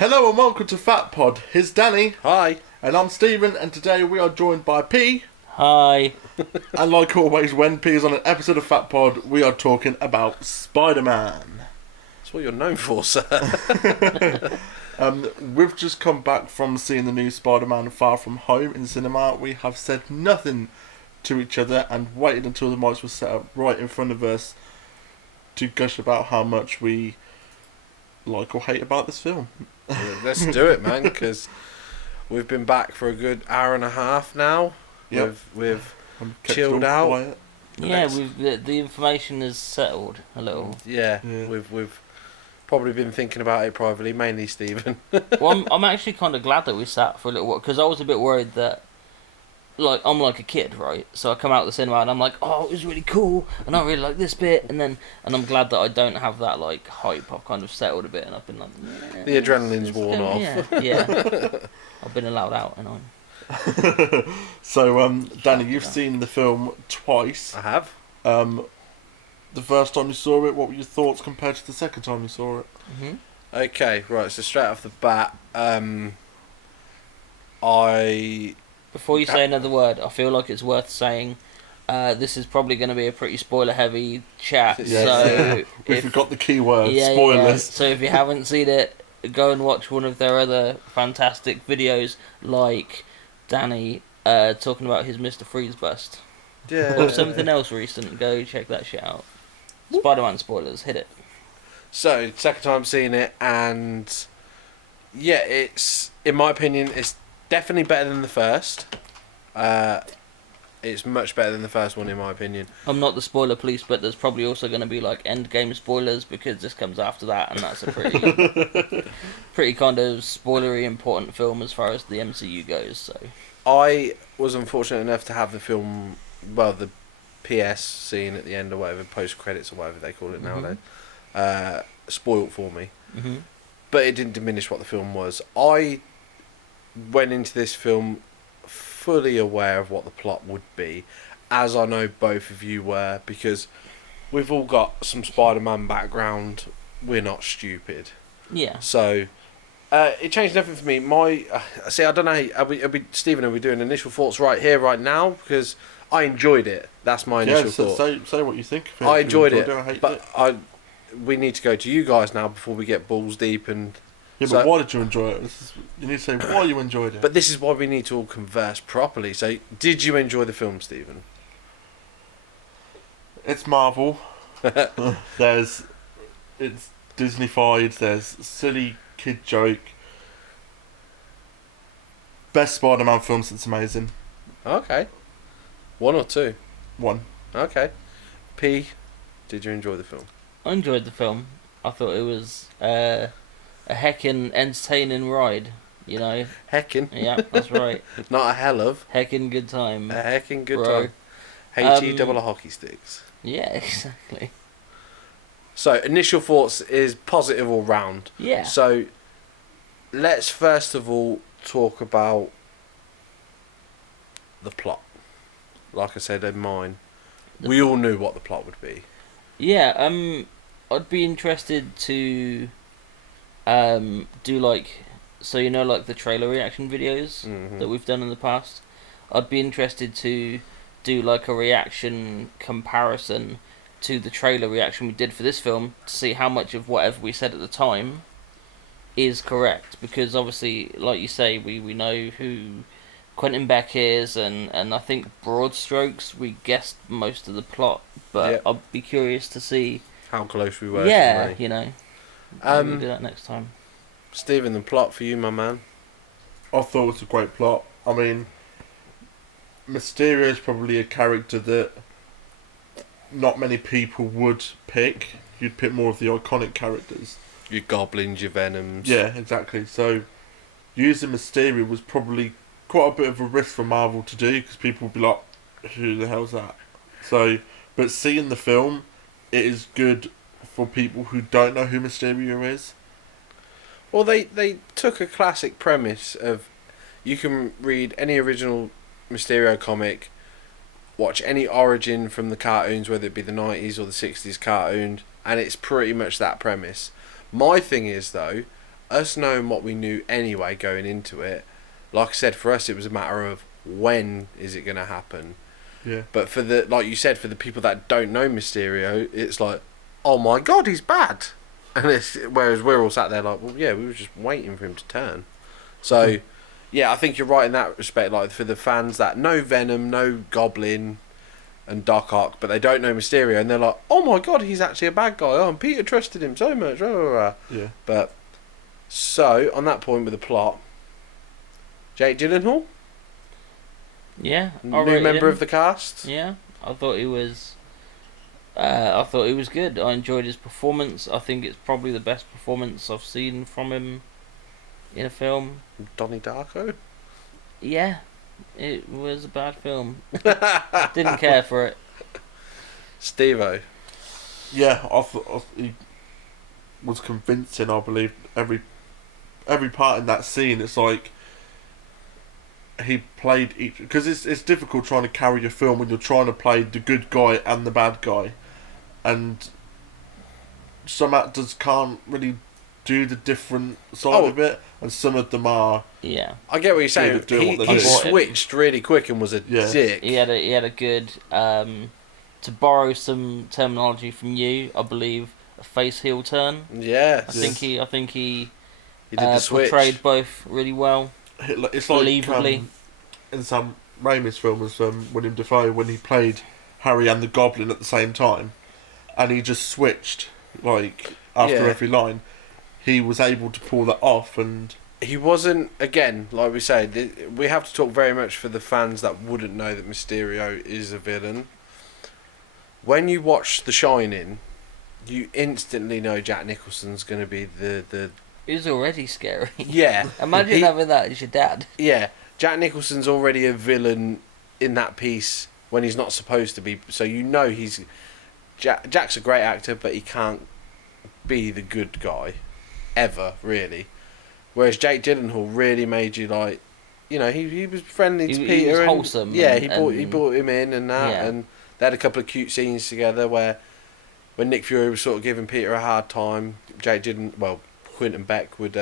Hello and welcome to Fat Pod. Here's Danny. Hi. And I'm Stephen, and today we are joined by P. Hi. And like always, when P is on an episode of Fat Pod, we are talking about Spider-Man. That's what you're known for, sir. We've just come back from seeing the new Spider-Man Far From Home in cinema. We have said nothing to each other and waited until the mics were set up right in front of us to gush about how much we like or hate about this film. Yeah, let's do it, man, because we've been back for a good hour and a half now. Yep. We've Kept chilled it all out. quiet. Yeah, the information has settled a little. Yeah, Yeah. we've probably been thinking about it privately, mainly Stephen. Well, I'm actually kind of glad that we sat for a little while, because I was a bit worried that, like, I'm like a kid, right? So I come out of the cinema and I'm like, oh, it was really cool, and I really like this bit, and I'm glad that I don't have that, like, hype. I've kind of settled a bit, and I've been like, The adrenaline's worn off. Yeah. I've been allowed out, and I'm... So, Danny, you've seen the film twice. I have. The first time you saw it, what were your thoughts compared to the second time you saw it? Mm-hmm. Okay, right, so straight off the bat, Before you say another word, I feel like it's worth saying this is probably going to be a pretty spoiler-heavy chat. Yes. So We forgot the key word, Yeah. spoilers. So if you haven't seen it, go and watch one of their other fantastic videos, like Danny talking about his Mr. Freeze bust. yeah. Or something else recent. Go check that shit out. Spider-Man spoilers, hit it. So, second time seeing it, and yeah, it's, in my opinion, it's definitely better than the first. It's much better than the first one, in my opinion. I'm not the spoiler police, but there's probably also going to be like endgame spoilers, because this comes after that, and that's a pretty kind of spoilery important film as far as the MCU goes. So I was unfortunate enough to have the film, well, the PS scene at the end or whatever, post credits or whatever they call it nowadays, spoilt for me. mm-hmm. But it didn't diminish what the film was. I went into this film fully aware of what the plot would be, as I know both of you were, because we've all got some Spider-Man background. We're not stupid. Yeah. So, it changed nothing for me. See, I don't know. Stephen, are we doing initial thoughts right here, right now? Because I enjoyed it. That's my initial thought. Say what you think. Of it. I If you enjoyed it, or hate but it. we need to go to you guys now before we get balls deep. And Yeah, so- but why did you enjoy it? You need to say why you enjoyed it. but this is why we need to all converse properly. So, did you enjoy the film, Stephen? It's Marvel. It's Disney-fied. There's silly kid joke. Best Spider-Man film since Amazing. Okay, one or two. One. Okay, P, did you enjoy the film? I enjoyed the film. I thought it was a heckin' entertaining ride. You know. Heckin', Yeah, that's right. not a hell of Heckin' good time. a heckin' good Bro. time. H-E double a hockey sticks. Yeah, exactly. So, initial thoughts is positive all round. Yeah. So, let's first of all talk about the plot. Like I said in mine, we all knew what the plot would be. Yeah, I'd be interested to do like, so you know, like the trailer reaction videos that we've done in the past. I'd be interested to do like a reaction comparison to the trailer reaction we did for this film, to see how much of whatever we said at the time is correct, because obviously, like you say, we know who Quentin Beck is, and I think broad strokes we guessed most of the plot, but Yep. I'd be curious to see. How close we were. Yeah, to the you know. Um, We'll do that next time. Stephen, the plot for you, my man. I thought it was a great plot. I mean, Mysterio is probably a character that not many people would pick. You'd pick more of the iconic characters. Your goblins, your venoms. Yeah, exactly. So, using Mysterio was probably quite a bit of a risk for Marvel to do, because people would be like, who the hell's that? So, but seeing the film, it is good for people who don't know who Mysterio is. Well, they took a classic premise of, you can read any original Mysterio comic, watch any origin from the cartoons, whether it be the 90s or the 60s cartoon, and it's pretty much that premise. My thing is, though, us knowing what we knew anyway going into it, like I said, for us it was a matter of when is it going to happen. Yeah. But for the, like you said, for the people that don't know Mysterio, it's like, oh my god, he's bad. And it's, whereas we're all sat there like, well, yeah, we were just waiting for him to turn. So, yeah, I think you're right in that respect. Like, for the fans that know Venom, know Goblin and Doc Ock, but they don't know Mysterio, and they're like, oh my god, he's actually a bad guy. Oh, and Peter trusted him so much. Blah, blah, blah. Yeah. But, so, on that point with the plot, Jake Gyllenhaal, Yeah, new member of the cast. Yeah, I thought he was. I thought he was good. I enjoyed his performance. I think it's probably the best performance I've seen from him in a film. Donnie Darko. Yeah, it was a bad film. Didn't care for it. Steve-O. Yeah, I thought he was convincing. I believe every part in that scene. It's like he played each, because it's difficult trying to carry a film when you're trying to play the good guy and the bad guy, and some actors can't really do the different side of it, and some of them are. Yeah, I get what you're saying. doing what He they do. switched really quick and was a dick. he had a good. To borrow some terminology from you, I believe a face heel turn. Yeah, I think he he did the switch. portrayed both really well. It's like Believably. in Sam Raimi's film was William Dafoe, when he played Harry and the Goblin at the same time, and he just switched like after every line. He was able to pull that off, and He wasn't, again, like we say, we have to talk very much for the fans that wouldn't know that Mysterio is a villain. When you watch The Shining, you instantly know Jack Nicholson's going to be the He's already scary. yeah. Imagine having that as your dad. Yeah, Jack Nicholson's already a villain in that piece when he's not supposed to be. So you know he's Jack's a great actor, but he can't be the good guy ever, really. Whereas Jake Gyllenhaal really made you like, you know, he was friendly to Peter. He was and, wholesome. Yeah, and, he brought him in and that, Yeah. and they had a couple of cute scenes together where when Nick Fury was sort of giving Peter a hard time, Quentin Beck would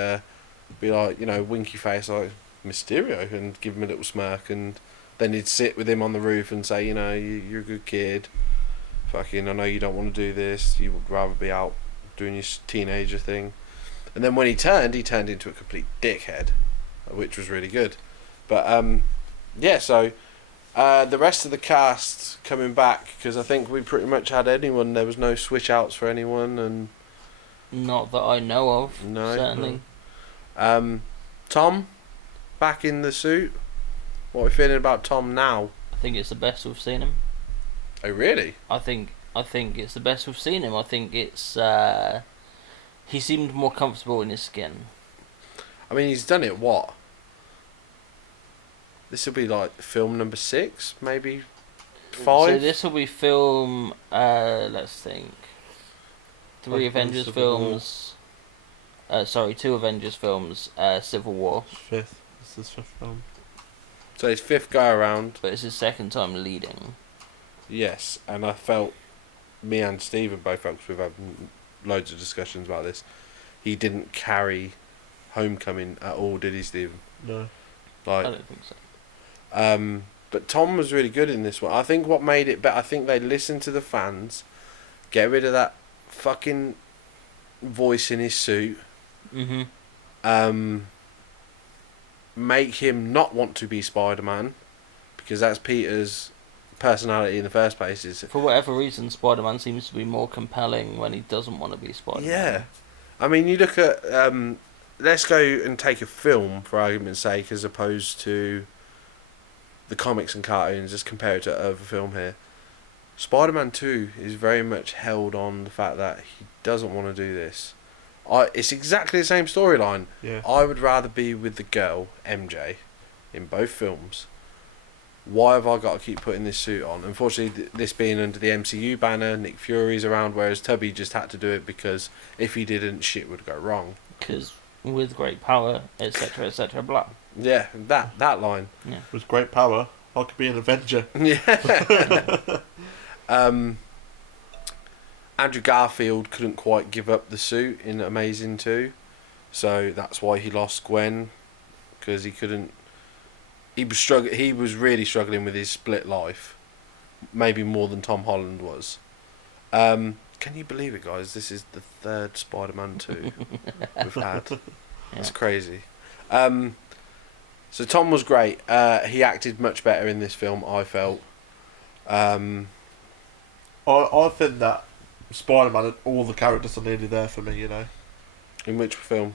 be like, you know, winky face like Mysterio and give him a little smirk, and then he'd sit with him on the roof and say, you know, you're a good kid. Fucking, I know you don't want to do this. You would rather be out doing your teenager thing. And then when he turned into a complete dickhead, which was really good. But yeah, so the rest of the cast coming back, because I think we pretty much had anyone. There was no switch outs for anyone, and not that I know of. No, certainly. Tom, back in the suit. What are we feeling about Tom now? I think it's the best we've seen him. Oh, really? I think it's the best we've seen him. I think it's he seemed more comfortable in his skin. I mean, he's done it, what? This will be like film number 6, maybe 5? So this will be film, let's think. 3 Avengers films. 2 Avengers films, Civil War. fifth. This is his fifth film. So his 5th go around. But it's his second time leading. Yes, and I felt, me and Stephen both felt, because we've had loads of discussions about this, he didn't carry Homecoming at all, did he, Stephen? No. I Like, don't think so. but Tom was really good in this one. I think what made it better, I think they listened to the fans, get rid of that fucking voice in his suit, make him not want to be Spider-Man, because that's Peter's personality in the first place. Is For whatever reason, Spider-Man seems to be more compelling when he doesn't want to be Spider-Man. yeah, I mean, you look at let's go and take a film for argument's sake, as opposed to the comics and cartoons. Just compare it to other film here. Spider-Man 2 is very much held on the fact that he doesn't want to do this. It's exactly the same storyline. Yeah. I would rather be with the girl, MJ, in both films. Why have I got to keep putting this suit on? Unfortunately, this being under the MCU banner, Nick Fury's around, whereas Tubby just had to do it because if he didn't, shit would go wrong. Because with great power, etc., blah. Yeah, that line. Yeah. With great power, I could be an Avenger. Yeah. Andrew Garfield couldn't quite give up the suit in Amazing 2. So that's why he lost Gwen, because he couldn't. He was struggling. He was really struggling with his split life, maybe more than Tom Holland was. Can you believe it, guys? This is the third Spider-Man 2 we've had. It's crazy. So Tom was great. He acted much better in this film, I felt. I think that Spider-Man and all the characters are nearly there for me, you know, In which film?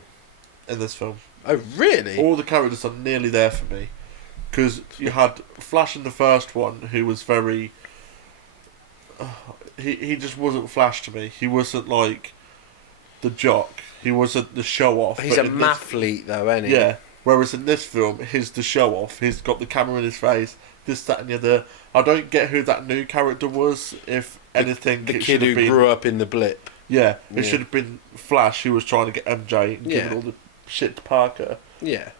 in this film. Oh, really? All the characters are nearly there for me. Because you had Flash in the first one, who was very... he just wasn't Flash to me. He wasn't like the jock. He wasn't the show-off. He's but a in this- mathlete, though, isn't he? Yeah. Whereas in this film, he's the show-off. He's got the camera in his face, this, that and the other. I don't get who that new character was. If anything, The it kid should have who been, grew up in the blip. Yeah, it Yeah. should have been Flash who was trying to get MJ and Yeah. giving all the shit to Parker. Yeah.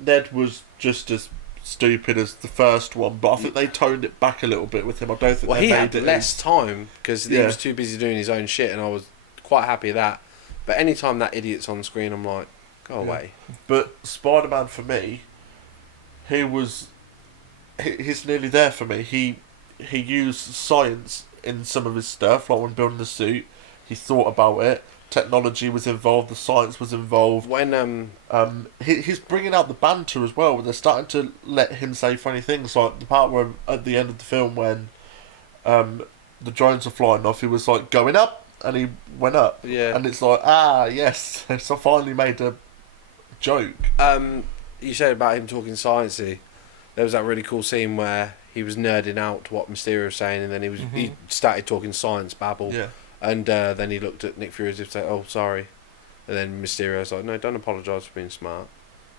Ned was just as stupid as the first one, but I think they toned it back a little bit with him. I don't think Well, they he made had it less time because he Yeah. was too busy doing his own shit, and I was quite happy with that. But anytime that idiot's on screen, I'm like, go Yeah. away. But Spider-Man for me, he's nearly there for me. He used science in some of his stuff, like when building the suit. He thought about it. Technology was involved. The science was involved. When He's bringing out the banter as well. They're starting to let him say funny things, like the part where at the end of the film when the drones are flying off, he was like going up, and he went up, Yeah. and it's like yes, so I finally made a joke. you said about him talking sciencey, there was that really cool scene where he was nerding out to what Mysterio was saying, and then he started talking science babble. Yeah, And then he looked at Nick Fury as if to say, "Oh, sorry," and then Mysterio's like, "No, don't apologise for being smart.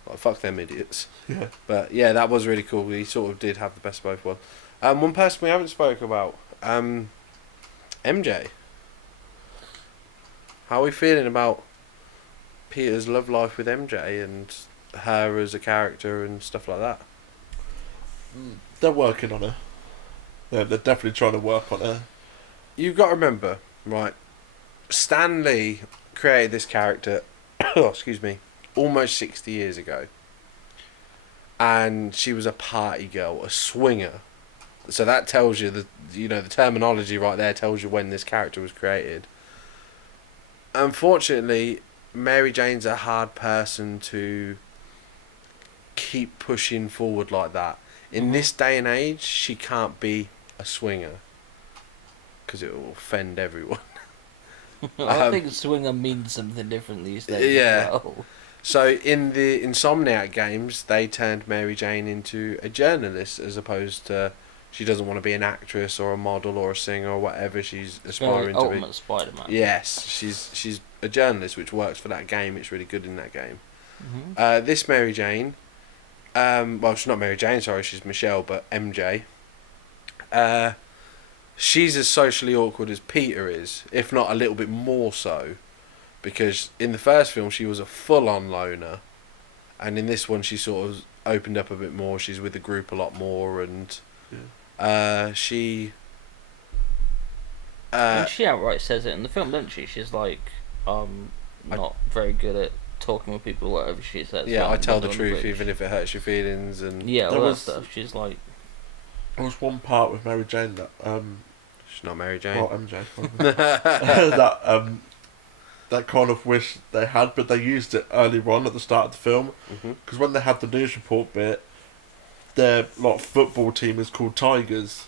Like, fuck them idiots." yeah. But yeah, that was really cool. He sort of did have the best of both worlds. One person we haven't spoke about, MJ. How are we feeling about Peter's love life with MJ and her as a character and stuff like that? They're working on her. Yeah, they're definitely trying to work on her. You've got to remember, right? Stan Lee created this character, excuse me, almost 60 years ago. And she was a party girl, a swinger. So that tells you the terminology right there tells you when this character was created. Unfortunately, Mary Jane's a hard person to keep pushing forward like that. In this day and age, she can't be a swinger because it will offend everyone. I think swinger means something different these days. Yeah. As well. So in the Insomniac games, they turned Mary Jane into a journalist as opposed to she doesn't want to be an actress or a model or a singer or whatever she's aspiring to be. Ultimate Spider-Man. Yes, she's a journalist, which works for that game. It's really good in that game. Mm-hmm. This Mary Jane, well, she's not Mary Jane, sorry, she's Michelle, but MJ. She's as socially awkward as Peter is, if not a little bit more so, because in the first film she was a full-on loner, and in this one she sort of opened up a bit more. She's with the group a lot more, and she. And she outright says it in the film, doesn't she? She's like, not very good at talking with people, whatever she says. Yeah, like, I tell the on truth bridge. even if it hurts your feelings, and Yeah, There all that was- stuff. She's like, There was one part with Mary Jane that she's not Mary Jane. well, MJ that that kind of wish they had, but they used it earlier on at the start of the film because when they had the news report bit, their like football team is called Tigers,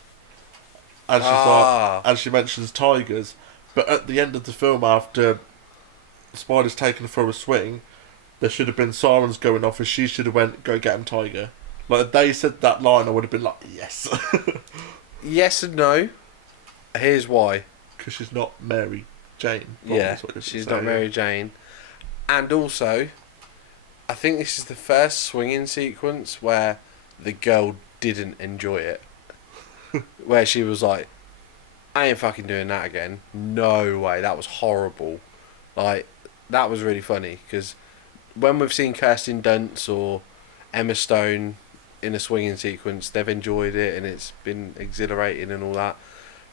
and she's like, and she mentions Tigers, but at the end of the film after Spider's taken her for a swing, there should have been sirens going off, and she should have went, "Go get him, Tiger." Like if they said that line, I would have been like, "Yes," Yes and no. Here's why. because she's not Mary Jane. Yeah, That's what you she's say, not Mary Jane. And also, I think this is the first swinging sequence where the girl didn't enjoy it. Where she was like, I ain't fucking doing that again. No way, that was horrible. Like, that was really funny, because when we've seen Kirsten Dunst or Emma Stone in a swinging sequence, they've enjoyed it and it's been exhilarating and all that.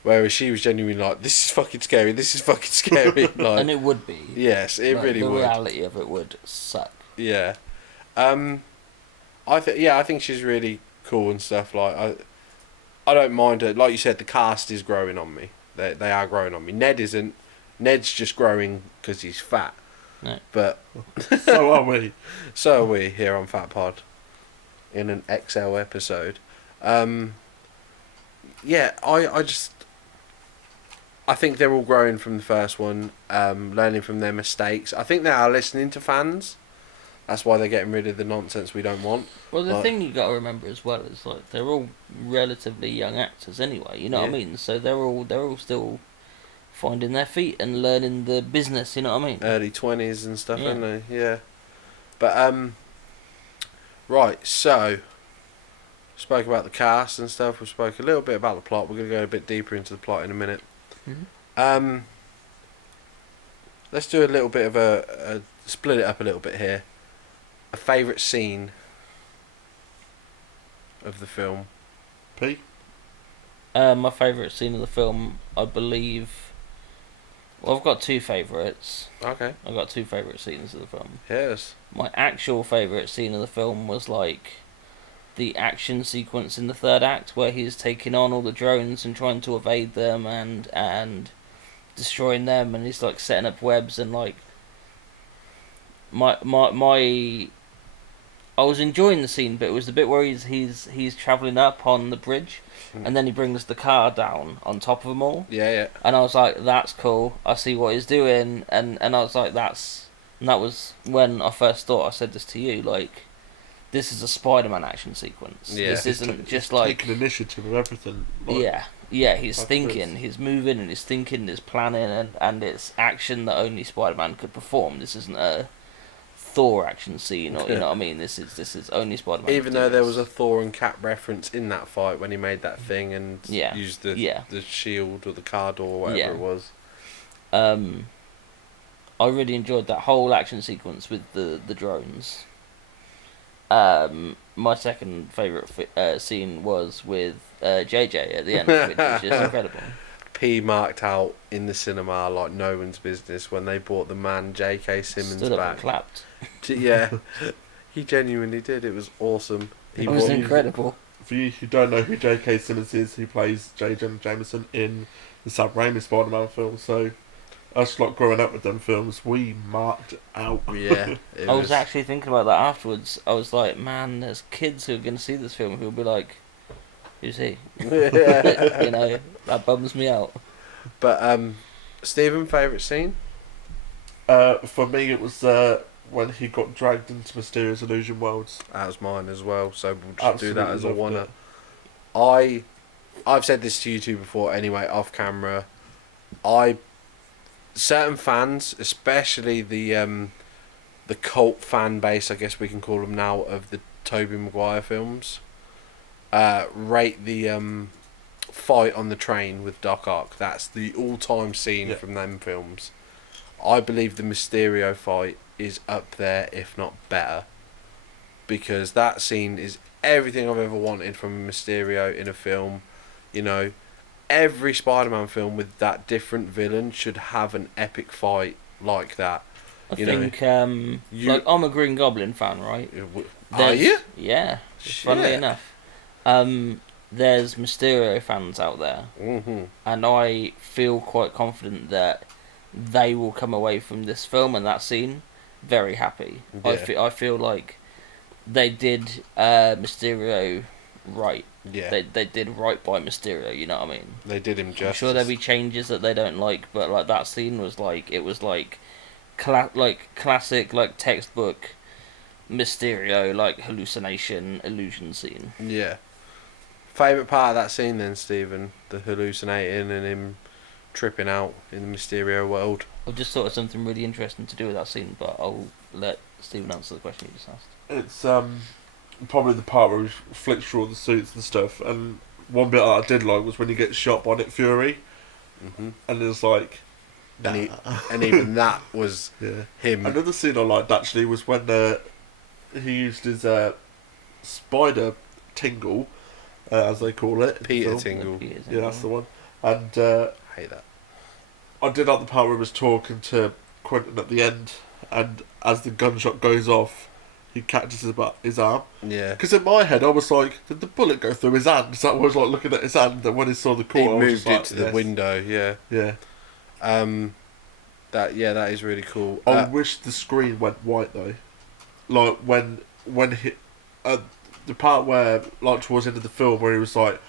Whereas she was genuinely like, this is fucking scary, this is fucking scary. Like, And it would be. yes, it Like, really the would. reality of it would suck. Yeah. I think she's really cool and stuff. Like, I don't mind her. Like you said, the cast is growing on me. They are growing on me. Ned isn't. Ned's just growing because he's fat. No. But So are we. so are we here on Fat Pod in an XL episode. Yeah, I think they're all growing from the first one, learning from their mistakes. I think they are listening to fans. That's why they're getting rid of the nonsense we don't want. Well, the Like- thing you got to remember as well is like they're all relatively young actors anyway. You know what I Yeah. mean? So they're all still finding their feet and learning the business. You know what I mean? Early 20s and stuff, Yeah. aren't they? Yeah. But, right, so, spoke about the cast and stuff. We spoke a little bit about the plot. We're going to go a bit deeper into the plot in a minute. Mhm. Let's do a little bit of a split it up a little bit here. A favourite scene of the film. P. My favourite scene of the film, I believe. Well, I've got two favourites. Okay. I've got two favourite scenes of the film. Yes. My actual favourite scene of the film was like the action sequence in the third act where he's taking on all the drones and trying to evade them and destroying them, and he's like setting up webs and like my I was enjoying the scene, but it was the bit where he's travelling up on the bridge, and then he brings the car down on top of them all, Yeah. and I was like, that's cool. I see what he's doing, and I was like, that was when I first thought. I said this to you, like, this is a Spider-Man action sequence. Yeah. This He's isn't ta- just he's like taking initiative of everything. Like, yeah, he's like thinking, this. he's moving, and he's thinking, he's planning, and it's action that only Spider-Man could perform. This isn't a Thor action scene, or you know what I mean. This is only Spider-Man. Even though there was a Thor and Cap reference in that fight when he made that thing and Yeah. used the Yeah. the shield or the card or whatever Yeah. it was. I really enjoyed that whole action sequence with the drones. My second favourite scene was with JJ at the end, which is just incredible. P marked out in the cinema like no one's business when they brought the man J.K. Simmons Stood up and back. clapped. Yeah, he genuinely did. It was awesome. He It was brought- incredible. For you who don't know who J.K. Simmons is, he plays J. Jonah Jameson in the Sam Raimi Spider-Man film. So, us lot growing up with them films, we marked out. Yeah, it I was actually thinking about that afterwards. I was like, man, there's kids who are going to see this film who will be like, who's he? You know, that bums me out. But Stephen, favourite scene? For me, it was when he got dragged into Mysterious Illusion Worlds. That was mine as well. So we'll just Absolutely do that as a loved one. it. I've said this to you two before anyway, off camera. Certain fans, especially the cult fan base, I guess we can call them now, of the Tobey Maguire films, rate the fight on the train with Doc Ock. That's the all-time scene Yeah. from them films. I believe the Mysterio fight is up there, if not better, because that scene is everything I've ever wanted from a Mysterio in a film. You know, every Spider-Man film with that different villain should have an epic fight like that. I You know, think, you- like, I'm a Green Goblin fan, right? Are There's- you? Yeah, funnily Shit. enough. There's Mysterio fans out there, Mm-hmm. and I feel quite confident that they will come away from this film and that scene very happy. Yeah. I feel like they did Mysterio right. Yeah, They did right by Mysterio. You know what I mean? they did him I'm justice. sure there'll be changes that they don't like, but like that scene was like classic like textbook Mysterio like hallucination illusion scene. Yeah. Favourite part of that scene then, Stephen? The hallucinating and him tripping out in the Mysterio world. I've just thought of something really interesting to do with that scene, but I'll let Stephen answer the question you just asked. It's probably the part where he flicks through all the suits and stuff. And one bit that I did like was when he gets shot by Nick Fury, Mm-hmm. and it's like, And even that was yeah. him. Another scene I liked actually was when he used his spider tingle, as they call it. in the Peter film. Tingle. Yeah, that's the one. And Hate that. I did like the part where he was talking to Quentin at the end, and as the gunshot goes off, he catches his arm. Yeah. Because in my head, I was like, did the bullet go through his hand? So I was like looking at his hand, and when he saw the He cord, I was moved just it like, to the yes. window. Yeah. Yeah. That is really cool. I wish the screen went white though. Like when he, the part where like towards the end of the film where he was like,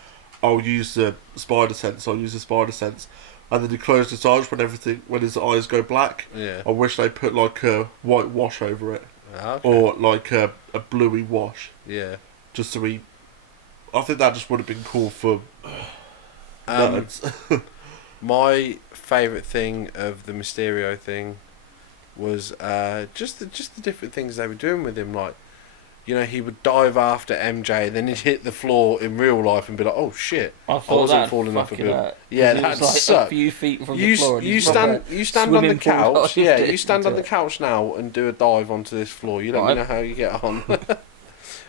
"I'll use the spider sense. I'll use the spider sense," and then he closed his eyes when his eyes go black. Yeah. I wish they put like a white wash over it, Okay. or like a bluey wash, Yeah. just so we. I think that just would have been cool for. nerds. My favourite thing of the Mysterio thing was just the different things they were doing with him. Like, you know, he would dive after MJ, and then he'd hit the floor in real life and be like, "Oh shit, I thought wasn't that falling off a fucking building." hurt. Yeah, 'Cause it that was like sucked. a few feet from the You floor. And you he's stand proper you stand on the swimming pool couch. dived Yeah, you stand on into the it. couch now and do a dive onto this floor. You let me Right. know how you get on.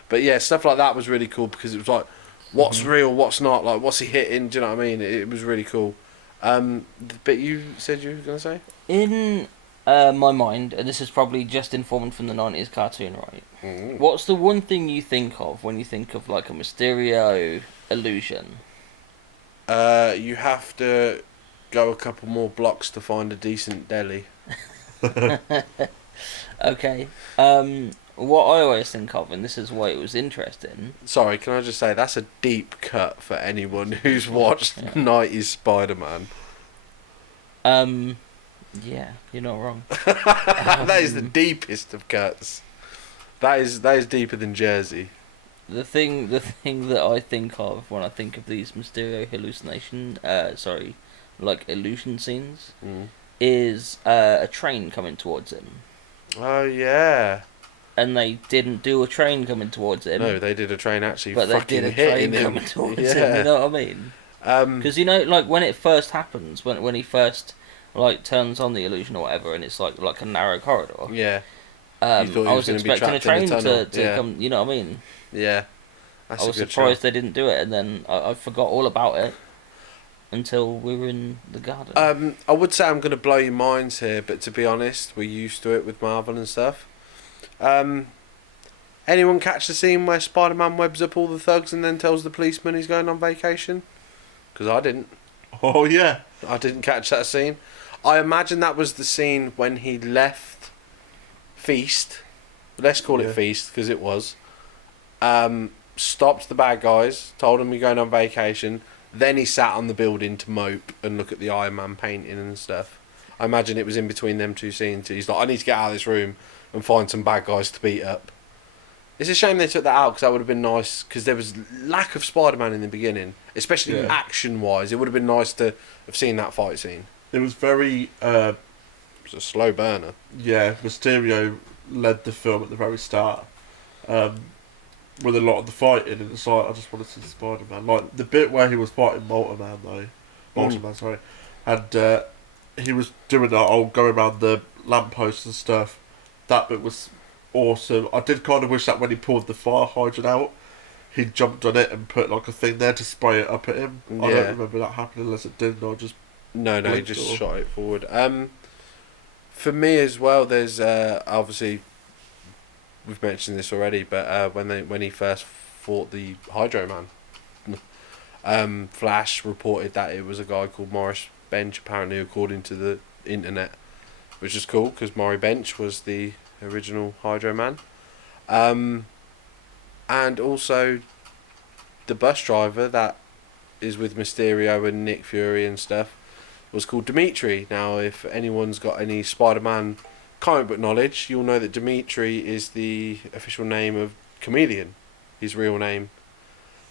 But yeah, stuff like that was really cool because it was like, what's real, what's not, like what's he hitting? Do you know what I mean? It was really cool. But you said you were gonna say? In my mind, and this is probably just informed from the 90s cartoon, right? Mm. What's the one thing you think of when you think of like a Mysterio illusion? You have to go a couple more blocks to find a decent deli. Okay. What I always think of, and this is why it was interesting. Sorry, can I just say that's a deep cut for anyone who's watched Yeah. 90s Spider-Man. Yeah, you're not wrong. That is the deepest of cuts. That is deeper than Jersey. The thing that I think of when I think of these Mysterio illusion scenes, Mm. is a train coming towards him, Oh yeah. and they didn't do a train coming towards him. No, they did a train actually but they fucking did a hitting train him. coming towards Yeah. him. You know what I mean? Because you know, like when it first happens, when he first like turns on the illusion or whatever, and it's like a narrow corridor. Yeah. I You thought he was was gonna be expecting a trapped in train a tunnel. to Yeah. come. You know what I mean? Yeah. That's I a was good surprised shot. they didn't do it, and then I forgot all about it until we were in the garden. I would say I'm going to blow your minds here, but to be honest, we're used to it with Marvel and stuff. Anyone catch the scene where Spider-Man webs up all the thugs and then tells the policeman he's going on vacation? Because I didn't. Oh yeah. I didn't catch that scene. I imagine that was the scene when he left Feast. Let's call Yeah. it Feast because it was. Stopped the bad guys, told them you're going on vacation. Then he sat on the building to mope and look at the Iron Man painting and stuff. I imagine it was in between them two scenes. He's like, I need to get out of this room and find some bad guys to beat up. It's a shame they took that out because that would have been nice because there was lack of Spider-Man in the beginning, especially Yeah. action-wise. It would have been nice to have seen that fight scene. It was very It was a slow burner. yeah. Mysterio led the film at the very start. With a lot of the fighting, and it's like I just want to see Spider-Man. Like the bit where he was fighting Multiman sorry, and he was doing that, going around the lampposts and stuff. That bit was awesome. I did kind of wish that when he pulled the fire hydrant out, he jumped on it and put like a thing there to spray it up at him. I Yeah. don't remember that happening unless it did, or just No, he Blinked just or- shot it forward. For me as well, there's obviously we've mentioned this already, but when he first fought the Hydro Man, Flash reported that it was a guy called Morris Bench, apparently, according to the internet, which is cool because Maury Bench was the original Hydro Man, and also the bus driver that is with Mysterio and Nick Fury and stuff was called Dimitri. Now, if anyone's got any Spider-Man comic book knowledge, you'll know that Dimitri is the official name of Chameleon, his real name.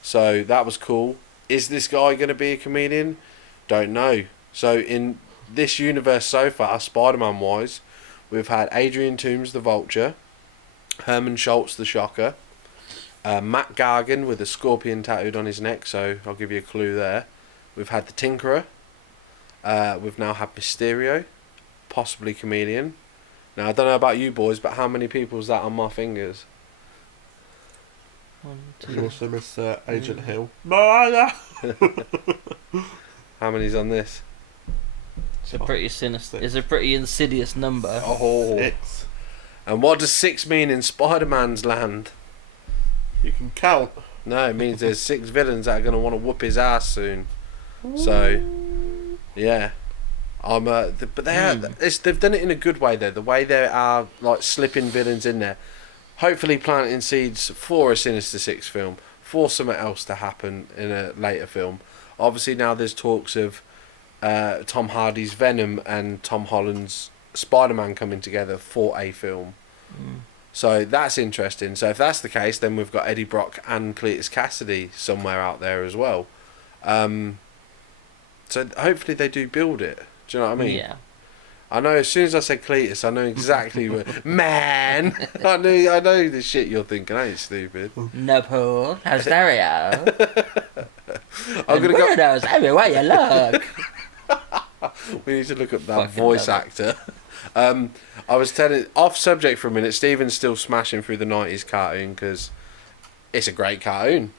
So that was cool. Is this guy going to be a chameleon? Don't know. So in this universe so far, Spider-Man wise, we've had Adrian Toomes the Vulture, Herman Schultz the Shocker, Matt Gargan with a scorpion tattooed on his neck, so I'll give you a clue there. We've had the Tinkerer. We've now had Mysterio, possibly Chameleon. Now, I don't know about you boys, but how many people's that on my fingers? 1, you 2. also miss Agent Hill. Mariah. How many's on this? It's a pretty sinister. Six. It's a pretty insidious number. Oh. 6. And what does 6 mean in Spider-Man's land? You can count. No, it means there's 6 villains that are going to want to whoop his ass soon. So, yeah. But they've done it in a good way though. The way they are like slipping villains in there, hopefully planting seeds for a Sinister Six film, for something else to happen in a later film. Obviously now there's talks of Tom Hardy's Venom and Tom Holland's Spider-Man coming together for a film. So that's interesting. So if that's the case, then we've got Eddie Brock and Cletus Cassidy somewhere out there as well. So hopefully they do build it. Do you know what I mean? Yeah. I know as soon as I said Cletus, I know exactly what... Man! I know the shit you're thinking, ain't you, stupid? No pool, no stereo. I'm gonna go... Weirdos everywhere you look. We need to look up that Fucking voice love actor. I was telling... Off subject for a minute, Stephen's still smashing through the 90s cartoon because it's a great cartoon.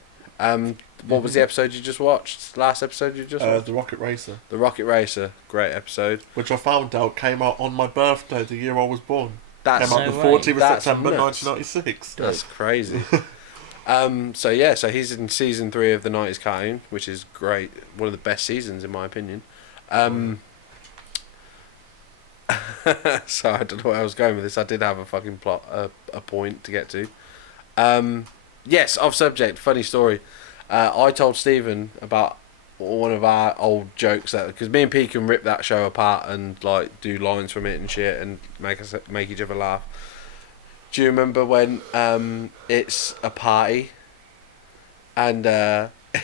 What was the episode you just watched? Last episode you just watched? The Rocket Racer. The Rocket Racer. Great episode. Which I found out came out on my birthday, the year I was born. That's Came out No the way. 14th of That's September nuts. 1996. That's crazy. So he's in season 3 of the 90s cartoon, which is great. One of the best seasons in my opinion. So I don't know where I was going with this. I did have a fucking plot, a point to get to. Yes, off subject. Funny story. I told Stephen about one of our old jokes because me and P can rip that show apart and like do lines from it and shit and make each other laugh. Do you remember when it's a party and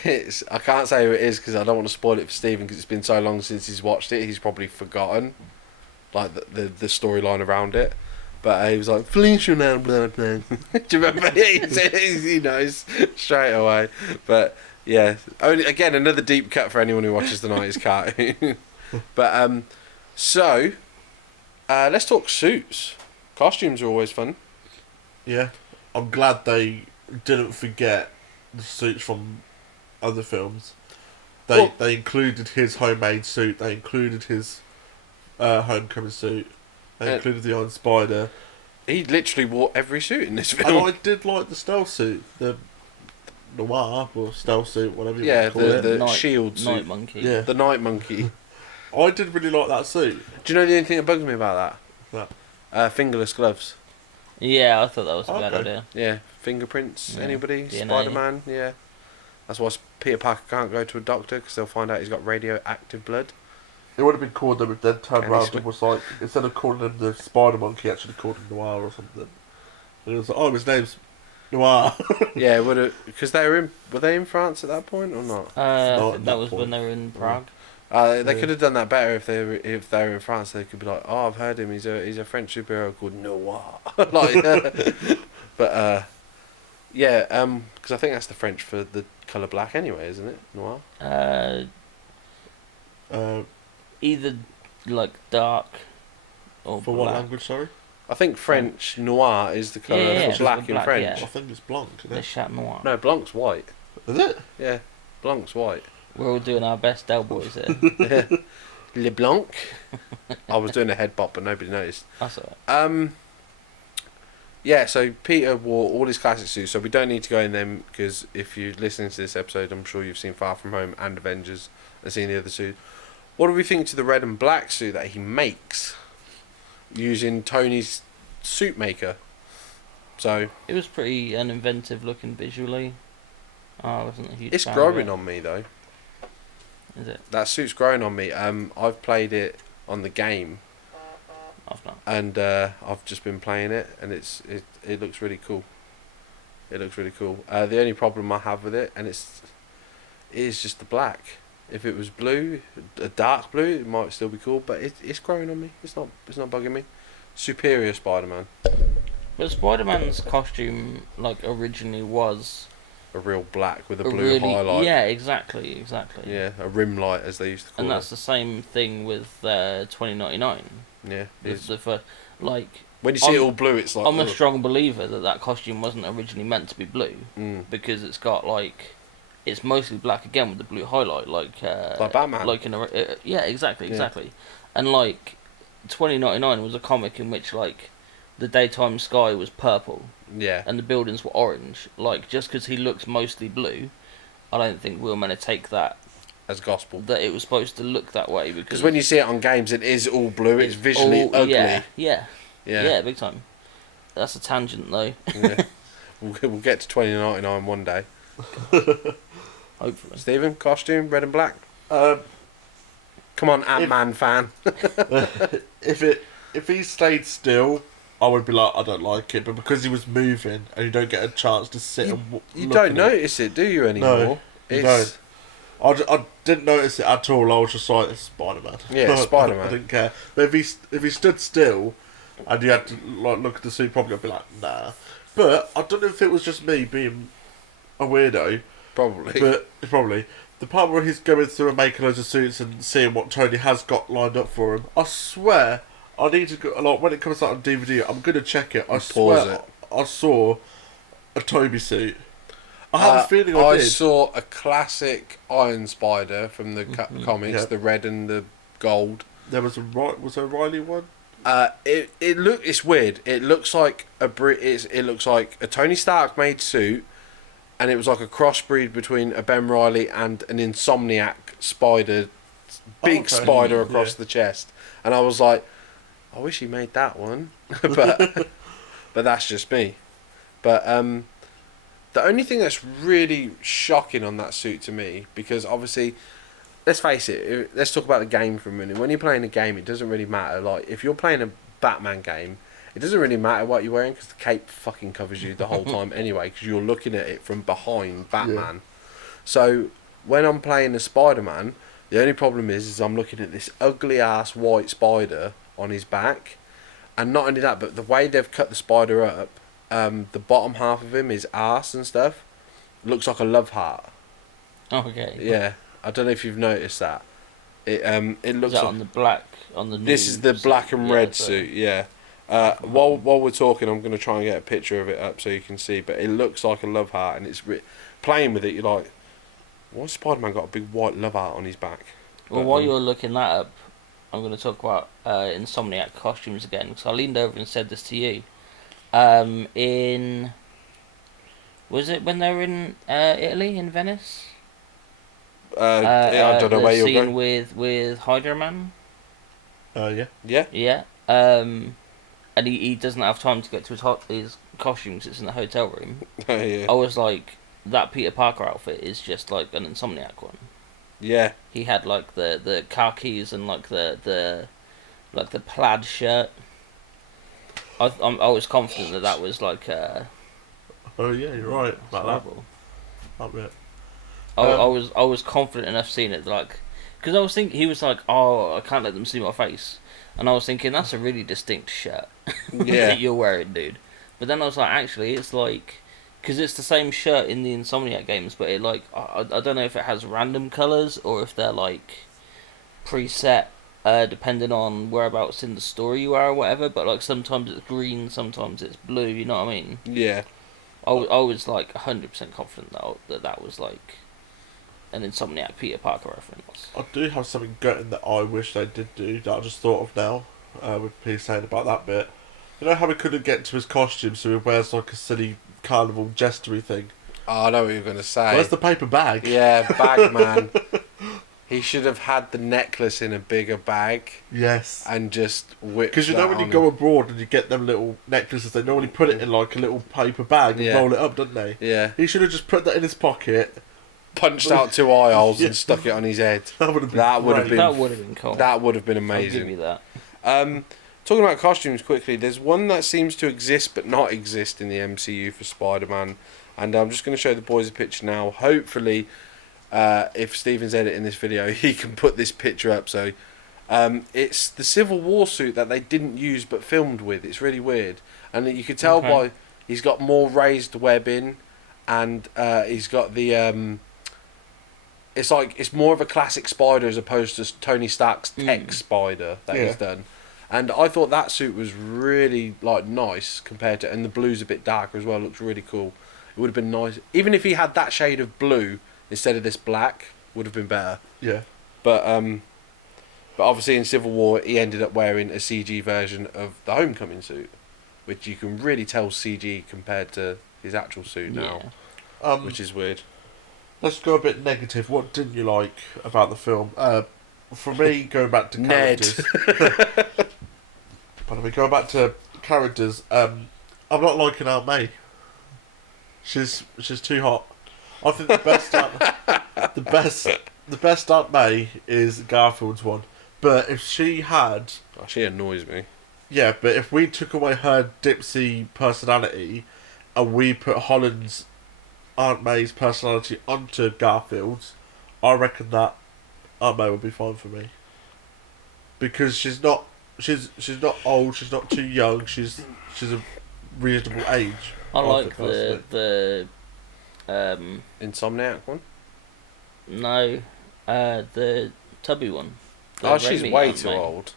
it's I can't say who it is because I don't want to spoil it for Stephen because it's been so long since he's watched it. He's probably forgotten like the storyline around it. But he was like, Felicia now, blah, blah. Do you remember? He knows straight away. But yeah, only again another deep cut for anyone who watches the 90s cartoon. But so let's talk suits. Costumes are always fun. Yeah. I'm glad they didn't forget the suits from other films. They included his homemade suit. They included his homecoming suit. They included the Iron Spider. He literally wore every suit in this And film. I did like the stealth suit. The noir or stealth suit, whatever you Yeah, want to call it. the shield suit. Night monkey. Yeah. The Night Monkey. I did really like that suit. Do you know the only thing that bugs me about that? Fingerless gloves. Yeah, I thought that was a bad Okay. idea. Yeah, fingerprints. Yeah. Anybody? DNA. Spider-Man. Yeah. That's why Peter Parker can't go to a doctor because they'll find out he's got radioactive blood. It would have been cool though if they'd turned And around he's- and was like, instead of calling him the Spider Monkey, actually called him Noir or something. And it was like, oh, his name's Noir. Yeah, would it? Because were they in France at that point or not? I Not think at that that was point. when they were in Prague. They Yeah. could have done that better if they were in France. They could be like, oh, I've heard him. He's a French superhero called Noir. But yeah, because I think that's the French for the colour black anyway, isn't it? Noir. Either like dark or For black. what language, sorry? I think French noir is the colour Yeah, for black the in black, French. yeah. I think it's Blanc, isn't The it? Chat Noir. No, Blanc's white. Is it? Yeah, Blanc's white. We're all doing our best Del Boys here. Yeah. Le Blanc. I was doing a head bop, but nobody noticed. That's alright. Yeah, so Peter wore all his classic suits, so we don't need to go in them because if you're listening to this episode, I'm sure you've seen Far From Home and Avengers and seen the other suit. What do we think to the red and black suit that he makes using Tony's suit maker? So It was pretty uninventive looking visually. I wasn't a huge it's fan growing of on me though. it. Is it? That suit's growing on me. I've played it on the game I've not. and I've just been playing it, and it looks really cool. It looks really cool. The only problem I have with it, and it is just the black. If it was blue, a dark blue, it might still be cool. But it's growing on me. It's not bugging me. Superior Spider-Man, But Spider-Man's costume, like, originally was a real black with a a blue really... highlight. Yeah, exactly. Yeah, a rim light as they used to call And it. that's the same thing with 2099. Yeah, It's the first... Like, when you see it I'm- all blue, it's like. I'm a ugh. strong believer that costume wasn't originally meant to be blue. Mm. Because it's got, like, it's mostly black again with the blue highlight, like Batman. like in a yeah, exactly. And like 2099 was a comic in which like the daytime sky was purple Yeah. and the buildings were orange. Like just because he looks mostly blue, I don't think we were meant to take that As gospel. that it was supposed to look that way because Because when you see it on games, it is all blue. It's visually all- ugly. Yeah, big time. That's a tangent though. Yeah. We'll get to 2099 one day. Hopefully. Stephen, costume, red and black. Um, Come on, Ant-Man fan. if he stayed still, I would be like, I don't like it. But because he was moving and you don't get a chance to sit and You look don't at notice it, do you, anymore? you don't. I didn't notice it at all. I was just like, it's Spider-Man. Yeah, it's Spider-Man. I didn't care. But if he stood still and you had to like look at the suit properly, I'd be like, nah. But I don't know if it was just me being a weirdo. Probably. But probably the part where he's going through and making loads of suits and seeing what Tony has got lined up for him. I swear, I need to go. Like when it comes out on DVD, I'm gonna check it. I Pause swear, it. I saw a Toby suit. I have a feeling I did. saw a classic Iron Spider from the comics, Yeah. the red and the gold. There was a Riley one. It's weird. It looks like it looks like a Tony Stark made suit, and it was like a crossbreed between a Ben Reilly and an Insomniac spider, big Okay. spider across Yeah. the chest. And I was like, I wish he made that one, but that's just me. But the only thing that's really shocking on that suit to me, because obviously, let's face it, let's talk about the game for a minute. When you're playing a game, it doesn't really matter. Like, if you're playing a Batman game, it doesn't really matter what you're wearing, because the cape fucking covers you the whole time anyway, because you're looking at it from behind Batman. Yeah. So, when I'm playing a Spider-Man, the only problem is I'm looking at this ugly-ass white spider on his back. And not only that, but the way they've cut the spider up, the bottom half of him, his arse and stuff, looks like a love heart. Okay. Yeah, I don't know if you've noticed that. It Is looks that like on the black on the new this is the suit? black and Yeah, red so- suit. Yeah. While we're talking, I'm going to try and get a picture of it up so you can see. But it looks like a love heart, and it's playing with it. You're like, why has Spider-Man got a big white love heart on his back? Well, But, while you're looking that up, I'm going to talk about Insomniac costumes again, because I leaned over and said this to you. Was it when they were in Italy, in Venice? I don't know the where you're scene going. with Hydra Man. Yeah. Yeah. Yeah. And he doesn't have time to get to his costumes. It's in the hotel room. Yeah. I was like, that Peter Parker outfit is just like an Insomniac one. Yeah. He had like the khakis and like the plaid shirt. I was confident that was like Oh yeah, you're right about horrible. that bit. I was confident enough seeing it, like, because I was thinking, he was like, oh, I can't let them see my face, and I was thinking that's a really distinct shirt Yeah. that you're wearing, dude. But then I was like, actually, it's like, because it's the same shirt in the Insomniac games, but it like I don't know if it has random colors or if they're like preset, depending on whereabouts in the story you are or whatever. But like sometimes it's green, sometimes it's blue. You know what I mean? Yeah. I was like 100% confident that was like an Insomniac Peter Parker reference. I do have something gutting that I wish they did do that I just thought of now. With P saying about that bit. You know how he couldn't get to his costume, so he wears like a silly carnival jestery thing. Oh, I know what you're going to say. Where's the paper bag? Yeah, bag man. He should have had the necklace in a bigger bag Yes. and just whipped. Because you know when you go abroad and you get them little necklaces, they normally put it in like a little paper bag and Yeah. roll it up, don't they? Yeah. He should have just put that in his pocket. Punched out 2 eye holes Yeah. and stuck it on his head. That would have been That would have great. been- That would have been cool. That would have been I'll give amazing. you that. Talking about costumes quickly, there's one that seems to exist but not exist in the MCU for Spider-Man, and I'm just going to show the boys a picture now. Hopefully, if Steven's editing this video, he can put this picture up. So, it's the Civil War suit that they didn't use but filmed with. It's really weird, and you can tell Okay. by he's got more raised webbing, and he's got the It's like it's more of a classic spider as opposed to Tony Stark's tech spider that Yeah. he's done. And I thought that suit was really like nice compared to, and the blue's a bit darker as well. Looks really cool. It would have been nice, even if he had that shade of blue instead of this black would have been better. Yeah. But obviously in Civil War he ended up wearing a CG version of the Homecoming suit, which you can really tell CG compared to his actual suit now, which is weird. Let's go a bit negative. What didn't you like about the film? For me, going back to characters. By the way, going back to characters, I'm not liking Aunt May. She's too hot. I think the best Aunt May is Garfield's one. But if she had, She annoys me. yeah, but if we took away her Dipsy personality, and we put Holland's Aunt May's personality onto Garfield's, I reckon that Aunt May would be fine for me. Because she's not old, she's not too young, she's a reasonable age. I like think, the Insomniac one? no, the tubby one. Oh, she's Raimi way Aunt too May. old.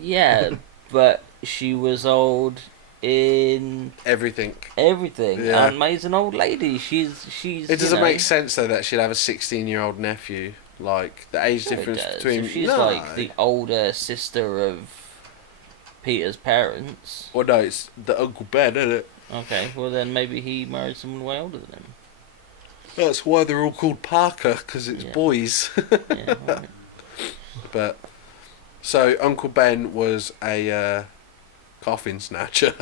Yeah, but she was old in Everything. everything. Yeah. Aunt May's an old lady. She's. It doesn't make sense though that she'd have a 16-year-old nephew. Like the age difference between. So she's No. like the older sister of Peter's parents. Well, no, it's the Uncle Ben, isn't it? Okay, well then maybe he married someone way older than him. That's why they're all called Parker, because it's Yeah. boys. Yeah, right. But so Uncle Ben was a coffin snatcher.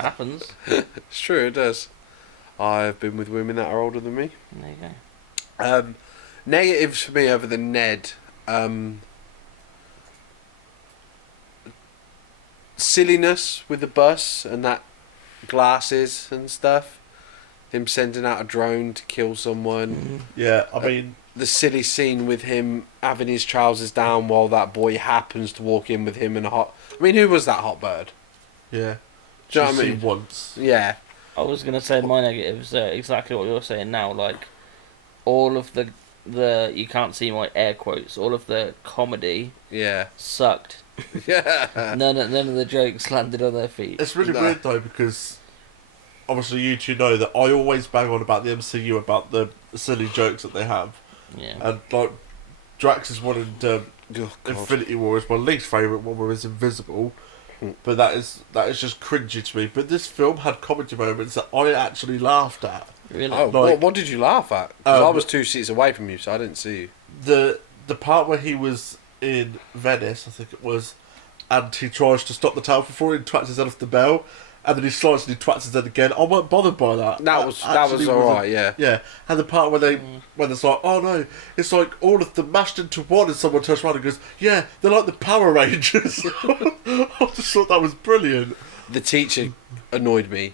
Happens. It's true, it does. I've been with women that are older than me. There you go. Negatives for me other than Ned. Silliness with the bus and that glasses and stuff. Him sending out a drone to kill someone. Yeah, I mean, The silly scene with him having his trousers down while that boy happens to walk in with him and a hot. I mean, who was that hot bird? yeah. Do you know She's what I seen mean? once. Yeah. I was gonna say my negatives are exactly what you're saying now. Like all of the you can't see my air quotes. All of the comedy Yeah. sucked. Yeah. None of the jokes landed on their feet. It's really No. weird though because obviously you two know that I always bang on about the MCU about the silly jokes that they have, Yeah. and like Drax's one in Oh, God. Infinity War is my least favourite one where he's invisible, but that is just cringy to me. But this film had comedy moments that I actually laughed at. Really. Oh, Like- what did you laugh at? Because I Um, was 2 seats away from you, so I didn't see you. The part where he was in Venice, I think it was, and he tries to stop the town from falling, he twats his head off the bell, and then he slides and he twats his head again. I wasn't bothered by that. That was actually alright, yeah. Yeah, and the part where when it's like, oh no, it's like all of them mashed into one, and someone turns around and goes, yeah, they're like the Power Rangers. I just thought that was brilliant. The teacher annoyed me.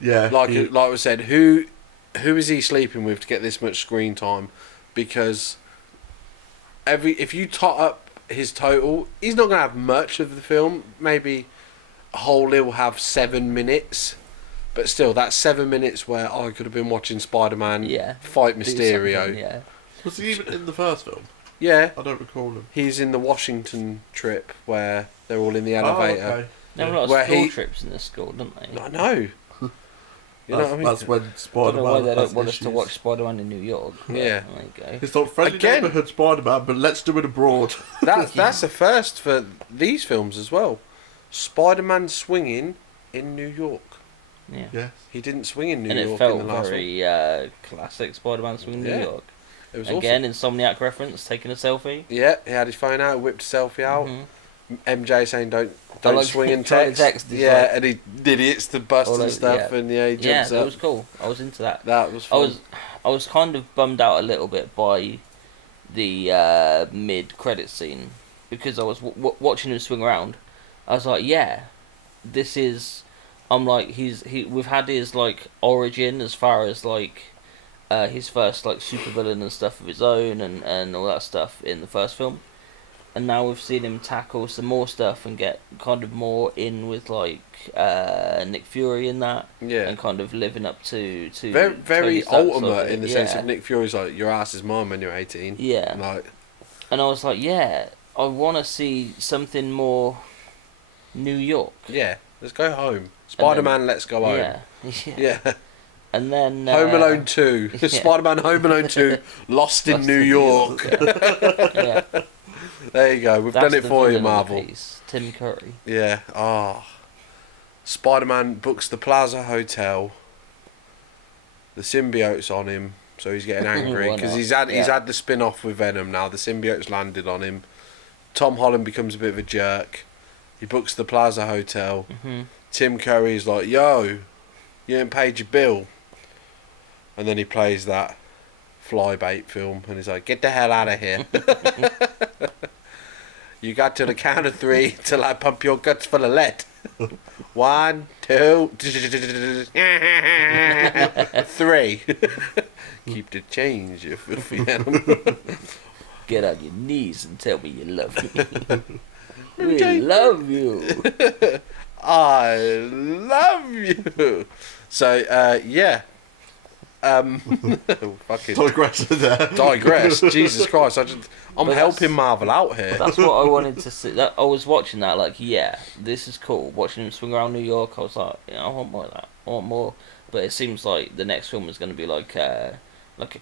Yeah, Like I said, who is he sleeping with to get this much screen time? Because if you tot up his total, he's not going to have much of the film. Maybe a whole he'll have 7 minutes, but still, that's 7 minutes where I could have been watching Spider-Man Yeah. fight Do Mysterio. something, yeah. was he even in the first film? Yeah, I don't recall him. he's in the Washington trip where they're all in the elevator. Oh, okay. There were a Yeah. lot Where of school he- trips in this school, didn't they? I know. You know what I mean? That's when I don't Spider-Man know why they has don't want us issues. to watch Spider-Man in New York. but Yeah. There you go. It's not friendly Again. neighborhood Spider-Man, but let's do it abroad. That's a first for these films as well. Spider-Man swinging in New York. Yeah. Yeah. He didn't swing in New And York it felt in the last very classic Spider-Man swing in Yeah. New York. one. It was Again, awesome. Insomniac reference, taking a selfie. Yeah, he had his phone out, whipped a selfie out. Mhm. MJ saying don't like swing and trying to text. text, he's Yeah, like- and he did hits the bust All and over- stuff, yeah. and yeah, he Yeah, jumps that up. was cool. I was into that. That was I fun. was kind of bummed out a little bit by the mid-credit scene because I was watching him swing around. I was like, yeah, this is. I'm like, we've had his like origin as far as like his first like supervillain and stuff of his own and all that stuff in the first film, and now we've seen him tackle some more stuff and get kind of more in with like Nick Fury in that. Yeah. And kind of living up to Very, very Tony Stark's ultimate sort of- in the sense yeah. of Nick Fury's like, your ass is mine when you're 18. Yeah. Like, And I was like, yeah, I want to see something more New York. yeah, let's go home. Spider-Man, let's go home. Yeah. Yeah. And then Home Alone 2. yeah. Spider-Man Home Alone 2, Lost in New York. Yeah. There you go. We've That's done it the for you, villain of the Marvel. piece, Tim Curry. Yeah. Spider-Man books the Plaza Hotel. The symbiote's on him, so he's getting angry Why because not? he's had Yeah. the spin-off with Venom now. The symbiote's landed on him. Tom Holland becomes a bit of a jerk. He books the Plaza Hotel. Hmm. Tim Curry's like, "Yo, you ain't paid your bill," and then he plays that Flybait film, and he's like, "Get the hell out of here." You got to the count of 3 till I pump your guts full of lead. 1, 2, 3. Keep the change, you filthy animal. Get on your knees and tell me you love me. We love you. I love you. So, yeah. Fucking Digress there. digress. Jesus Christ! I'm But that's- helping Marvel out here. That's what I wanted to see. I was watching that, like, yeah, this is cool. Watching him swing around New York, I was like, I want more of that. I want more. But it seems like the next film is going to be like a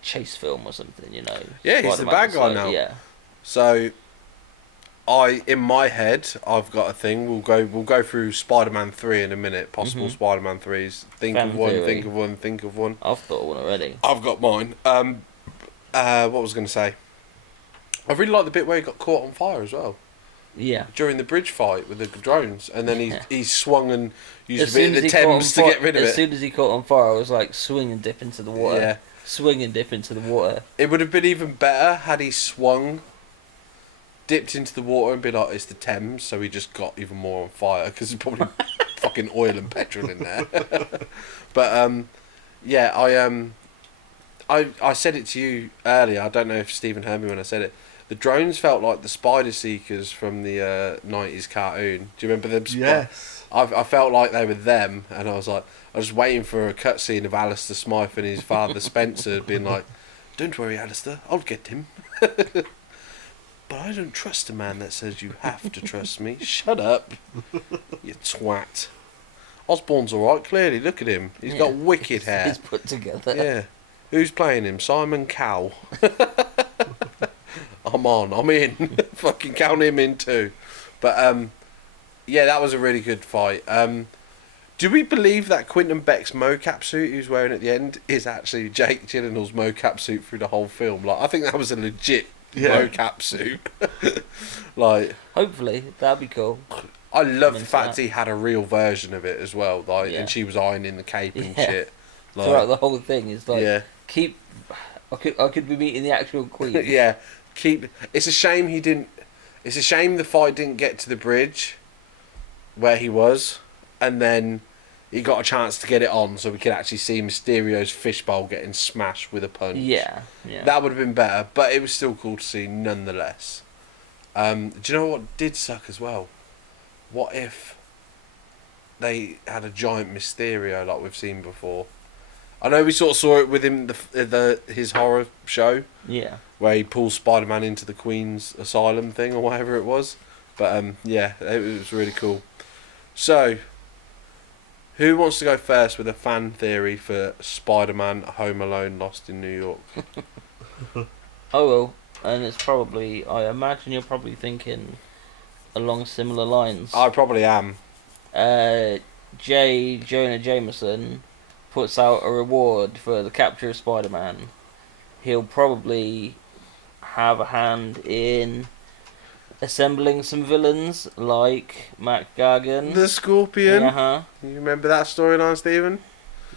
chase film or something, you know. Yeah, he's the bad Spider-Man's guy like, now. Yeah. So, in my head, I've got a thing. We'll go through Spider-Man 3 in a minute. Possible Mhm. Spider-Man 3s. Think Fan of one. theory. Think of one. Think of one. I've thought of one already. I've got mine. What was I going to say? I really like the bit where he got caught on fire as well Yeah. during the bridge fight with the drones, and then Yeah. he swung and used As a bit soon of as the he caught on Thames to fire, get rid of as it. soon as he caught on fire, I was like, swing and dip into the water. Yeah. Swing and dip into the water. It would have been even better had he swung, dipped into the water, and been like, "It's the Thames," so he just got even more on fire because there's probably fucking oil and petrol in there. But yeah, I said it to you earlier. I don't know if Stephen heard me when I said it. The drones felt like the Spider Seekers from the 90s cartoon. Do you remember them? Yes. I felt like they were them, and I was just waiting for a cutscene of Alistair Smythe and his father Spencer being like, "Don't worry, Alistair, I'll get him." But I don't trust a man that says you have to trust me. Shut up, you twat. Osborn's alright, clearly. Look at him. He's got wicked hair. He's put together. Yeah. Who's playing him? Simon Cowell. I'm in. Fucking count him in too. But yeah, that was a really good fight. Do we believe that Quentin Beck's mocap suit he's wearing at the end is actually Jake Gyllenhaal's mocap suit through the whole film? Like, I think that was a legit mocap suit. Like, Hopefully, that'd be cool. I love the into fact that. he had a real version of it as well. Like, Yeah. and she was ironing the cape and Yeah. shit. Like, Throughout the whole thing, it's like yeah. keep. I could be meeting the actual queen. Yeah, It's a shame he didn't. It's a shame the fight didn't get to the bridge, where he was, and then he got a chance to get it on, so we could actually see Mysterio's fishbowl getting smashed with a punch. Yeah. That would have been better, but it was still cool to see nonetheless. Do you know what did suck as well? What if they had a giant Mysterio like we've seen before? I know we sort of saw it with him his horror show Yeah. where he pulls Spider-Man into the Queen's asylum thing or whatever it was. But yeah, it was really cool. So, who wants to go first with a fan theory for Spider-Man Home Alone Lost in New York? Oh well, and it's probably. I imagine you're probably thinking along similar lines. I probably am. J. Jonah Jameson puts out a reward for the capture of Spider-Man. He'll probably have a hand in assembling some villains like Mac Gargan. The Scorpion. Uh-huh. You remember that storyline, Stephen?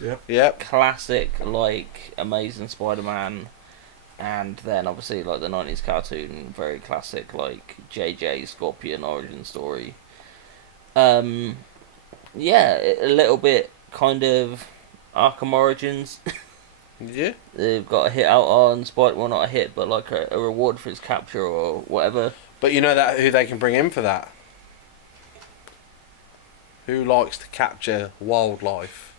Yep. Yep. Classic, like, Amazing Spider-Man. And then, obviously, like, the 90s cartoon, very classic, like, JJ Scorpion origin story. Yeah, a little bit kind of Arkham Origins. Yeah. They've got a hit out on Spider, well, not a hit, but like a reward for his capture or whatever. But you know that who they can bring in for that? Who likes to capture wildlife?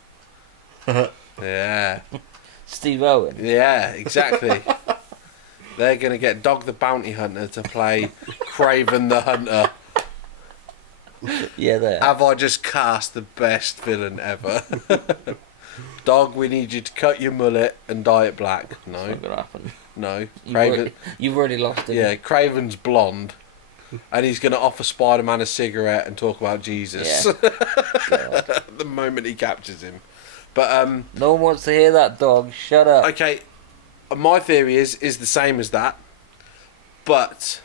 Yeah. Steve Owen. Yeah, exactly. They're going to get Dog the Bounty Hunter to play Craven the Hunter. Yeah, there. Have I just cast the best villain ever? Dog, we need you to cut your mullet and dye it black. It's No, not gonna happen. no. You've already lost him. Yeah, Craven's blonde. And he's going to offer Spider-Man a cigarette and talk about Jesus. Yeah. God. The moment he captures him. But, No one wants to hear that, dog. Shut up. okay, my theory is the same as that. But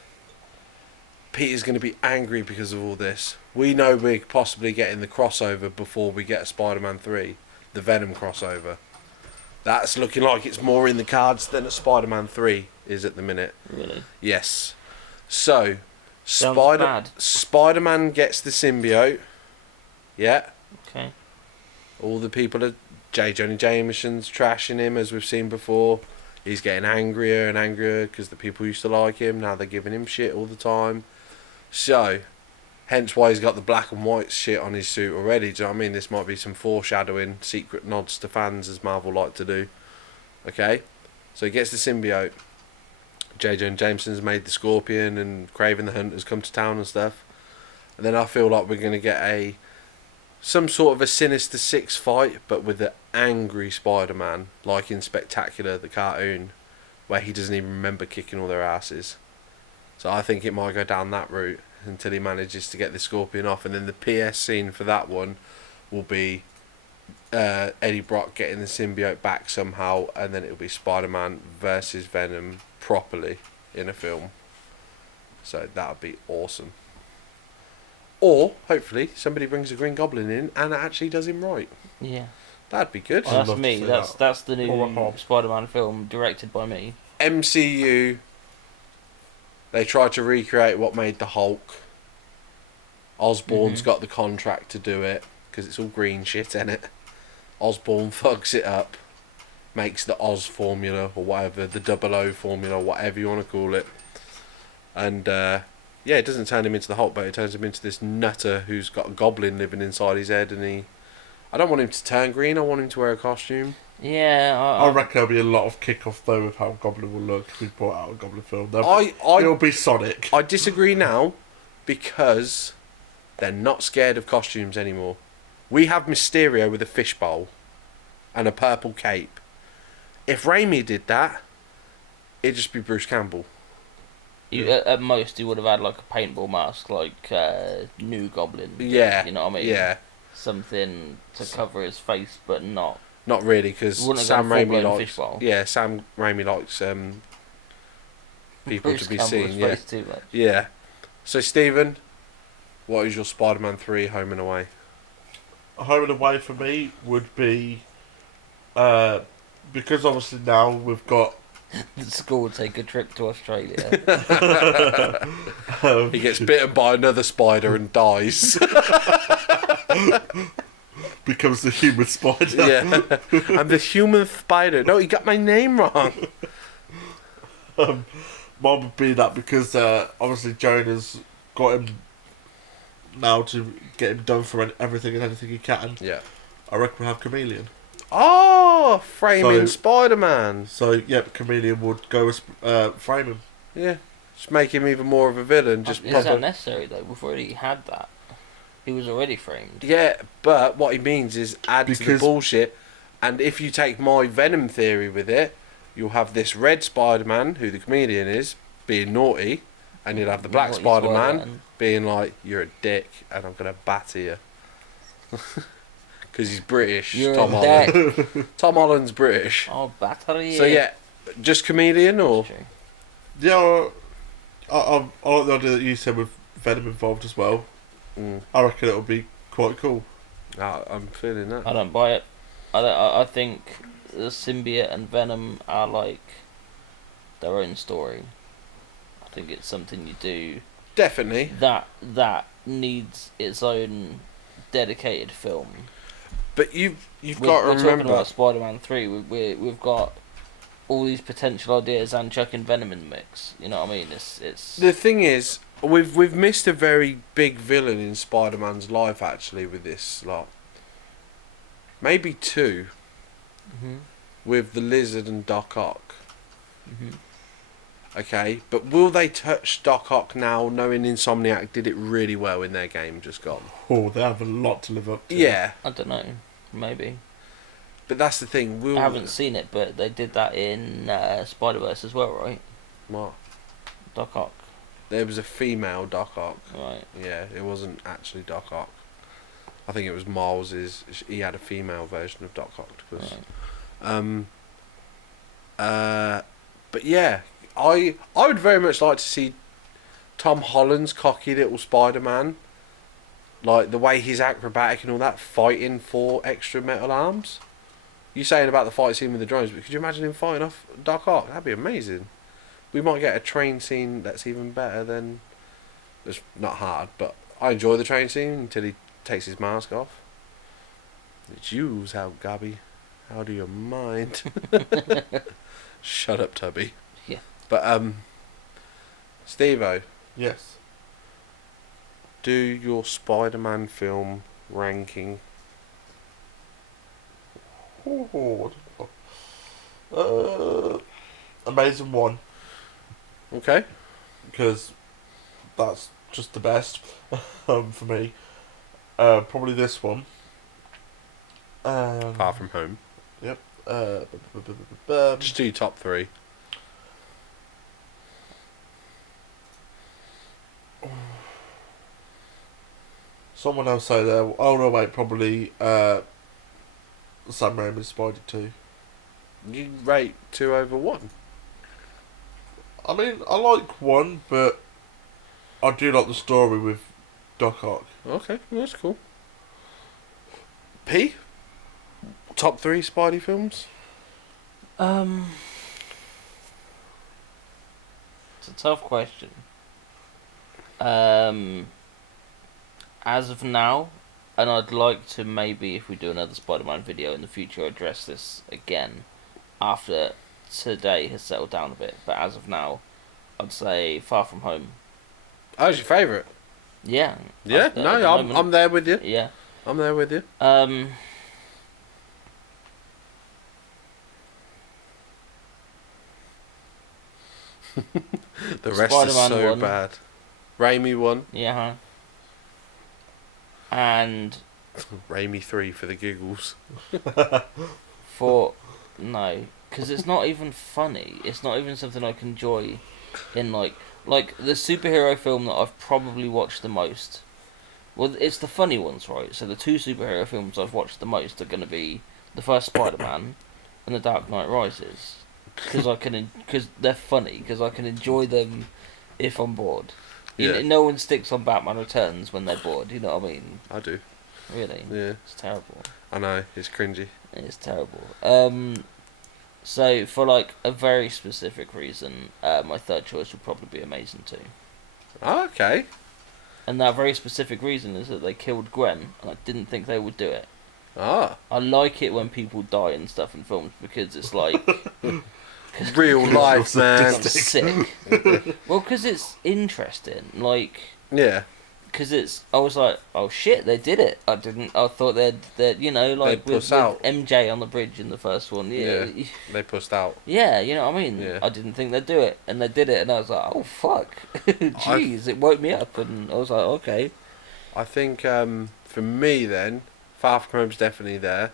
Peter's going to be angry because of all this. We know we're possibly getting the crossover before we get a Spider-Man 3. The Venom crossover. That's looking like it's more in the cards than a Spider-Man 3 is at the minute. Really? Yes. So, Sounds bad. Spider-Man gets the symbiote. Yeah. Okay. All the people are... J. Jonah Jameson's trashing him, as we've seen before. He's getting angrier and angrier because the people used to like him. Now they're giving him shit all the time. So, hence why he's got the black and white shit on his suit already. Do you know what I mean? This might be some foreshadowing, secret nods to fans, as Marvel like to do. Okay? So he gets the symbiote. J. Jonah Jameson's made the Scorpion, and Kraven the Hunter's come to town and stuff. And then I feel like we're going to get some sort of a Sinister Six fight, but with the angry Spider-Man, like in Spectacular, the cartoon, where he doesn't even remember kicking all their asses. So I think it might go down that route until he manages to get the Scorpion off, and then the PS scene for that one will be Eddie Brock getting the symbiote back somehow, and then it'll be Spider-Man versus Venom properly in a film. So that would be awesome. Or, hopefully, somebody brings a Green Goblin in and actually does him right. Yeah. That'd be good. I'd That's love to me. see That's the Or a new Hob. Spider-Man film directed by me. MCU, they tried to recreate what made the Hulk. Osborn's got the contract to do it, because it's all green shit in it. Osborn fucks it up, makes the Oz formula, or whatever, the 00 formula, whatever you want to call it. And, yeah, it doesn't turn him into the Hulk, but it turns him into this nutter who's got a goblin living inside his head, and I don't want him to turn green, I want him to wear a costume. Yeah. I reckon there'll be a lot of kick-off, though, with how Goblin will look if we brought out a Goblin film. It'll be Sonic. I disagree now, because they're not scared of costumes anymore. We have Mysterio with a fishbowl and a purple cape. If Raimi did that, it'd just be Bruce Campbell. At most, he would have had like a paintball mask, like New Goblin. Yeah. You know what I mean? Yeah. Something to cover his face, but not. Not really, because Wouldn't have Sam gone Raimi full-blown likes. fishbowl. Yeah, Sam Raimi likes people Bruce to be Campbell's seen. Yeah. face too much. Yeah. So Stephen, what is your Spider-Man 3 Home and Away? Home and Away for me would be... because obviously now we've got... The school would take a trip to Australia. He gets bitten by another spider and dies. becomes the human spider. Yeah. I'm the human spider. No, you got my name wrong. Mine would be that because obviously Jonah's got him now to get him done for everything and anything he can. Yeah. I reckon we'll have Chameleon. Oh, framing So- Spider-Man. So, yep, Chameleon would go as frame him. Yeah. Just make him even more of a villain. Just Is pop that a- necessary though? We've already had that. He was already framed. Yeah, but what he means is add to the Because- bullshit. And if you take my Venom theory with it, you'll have this red Spider-Man, who the comedian is, being naughty, and you'll have the black Naughty Spider-Man Spider-Man. being like, "You're a dick, and I'm gonna batter you." Because he's British. You're Tom a Holland. Tom Holland's British. Oh, battery. So yeah, just comedian or True. Yeah, I like the idea that you said with Venom involved as well. Mm. I reckon it'll be quite cool. I'm feeling that. I don't buy it. I think the symbiote and Venom are like their own story. I think it's something you do Definitely. that needs its own dedicated film. But you've We're got to talking remember. about Spider-Man 3. We've got all these potential ideas and chucking Venom in the mix. You know what I mean? It's The thing is, we've missed a very big villain in Spider-Man's life actually with this lot. Maybe two, Mhm. with the Lizard and Doc Ock. Mhm. Okay, but will they touch Doc Ock now, knowing Insomniac did it really well in their game just gone? Oh, they have a lot to live up to. Yeah, I don't know. Maybe. But that's the thing. I haven't seen it, but they did that in Spider-Verse as well, right? What? Doc Ock. There was a female Doc Ock. Right. Yeah, it wasn't actually Doc Ock. I think it was Miles's. He had a female version of Doc Ock. Right. But yeah, I would very much like to see Tom Holland's cocky little Spider-Man, like the way he's acrobatic and all that, fighting for extra metal arms. You saying about the fight scene with the drones, but could you imagine him fighting off Doc Ock? That'd be amazing. We might get a train scene that's even better than. It's not hard, but I enjoy the train scene until he takes his mask off. It's you's out, Gabby. How do you mind? Shut up, Tubby. Yeah. But Steve-O, Yes. do your Spider-Man film ranking. Oh, what the fuck? Amazing 1, Okay. because that's just the best for me. Probably this one. Far From Home. Yep. Just do your top 3. Someone else say there. Oh no, wait, probably Sam Raimi's Spidey 2. You rate 2 over 1. I mean, I like 1, but I do like the story with Doc Ock. Okay, that's cool. P? Top 3 Spidey films? It's a tough question. As of now, and I'd like to maybe, if we do another Spider-Man video in the future, address this again after today has settled down a bit. But as of now, I'd say Far From Home. Oh, it's your favourite? Yeah. Yeah, At the no, moment. I'm there with you. Yeah. I'm there with you. The rest is Spider-Man so 1. bad. Raimi 1. Yeah. Huh? And Raimi 3 for the giggles. no, because it's not even funny. It's not even something I can enjoy in like the superhero film that I've probably watched the most. Well, it's the funny ones, right? So the 2 superhero films I've watched the most are going to be the first Spider-Man and The Dark Knight Rises, because they're funny, because I can enjoy them if I'm bored. Yeah. No one sticks on Batman Returns when they're bored. You know what I mean? I do. Really? Yeah. It's terrible. I know, it's cringy. It's terrible. So for like a very specific reason, my third choice would probably be Amazing 2. Oh, okay. And that very specific reason is that they killed Gwen, and I didn't think they would do it. Ah. I like it when people die and stuff in films because it's like Real life, man. I'm sick. Well, because it's interesting. Like, Yeah. because I was like, oh shit, they did it. I thought they'd you know, like They'd with puss out. MJ on the bridge in the first one. Yeah. They pussed out. Yeah, you know what I mean? Yeah. I didn't think they'd do it, and they did it, and I was like, oh, fuck. Jeez, it woke me up, and I was like, okay. I think, for me then, Far From Home's definitely there.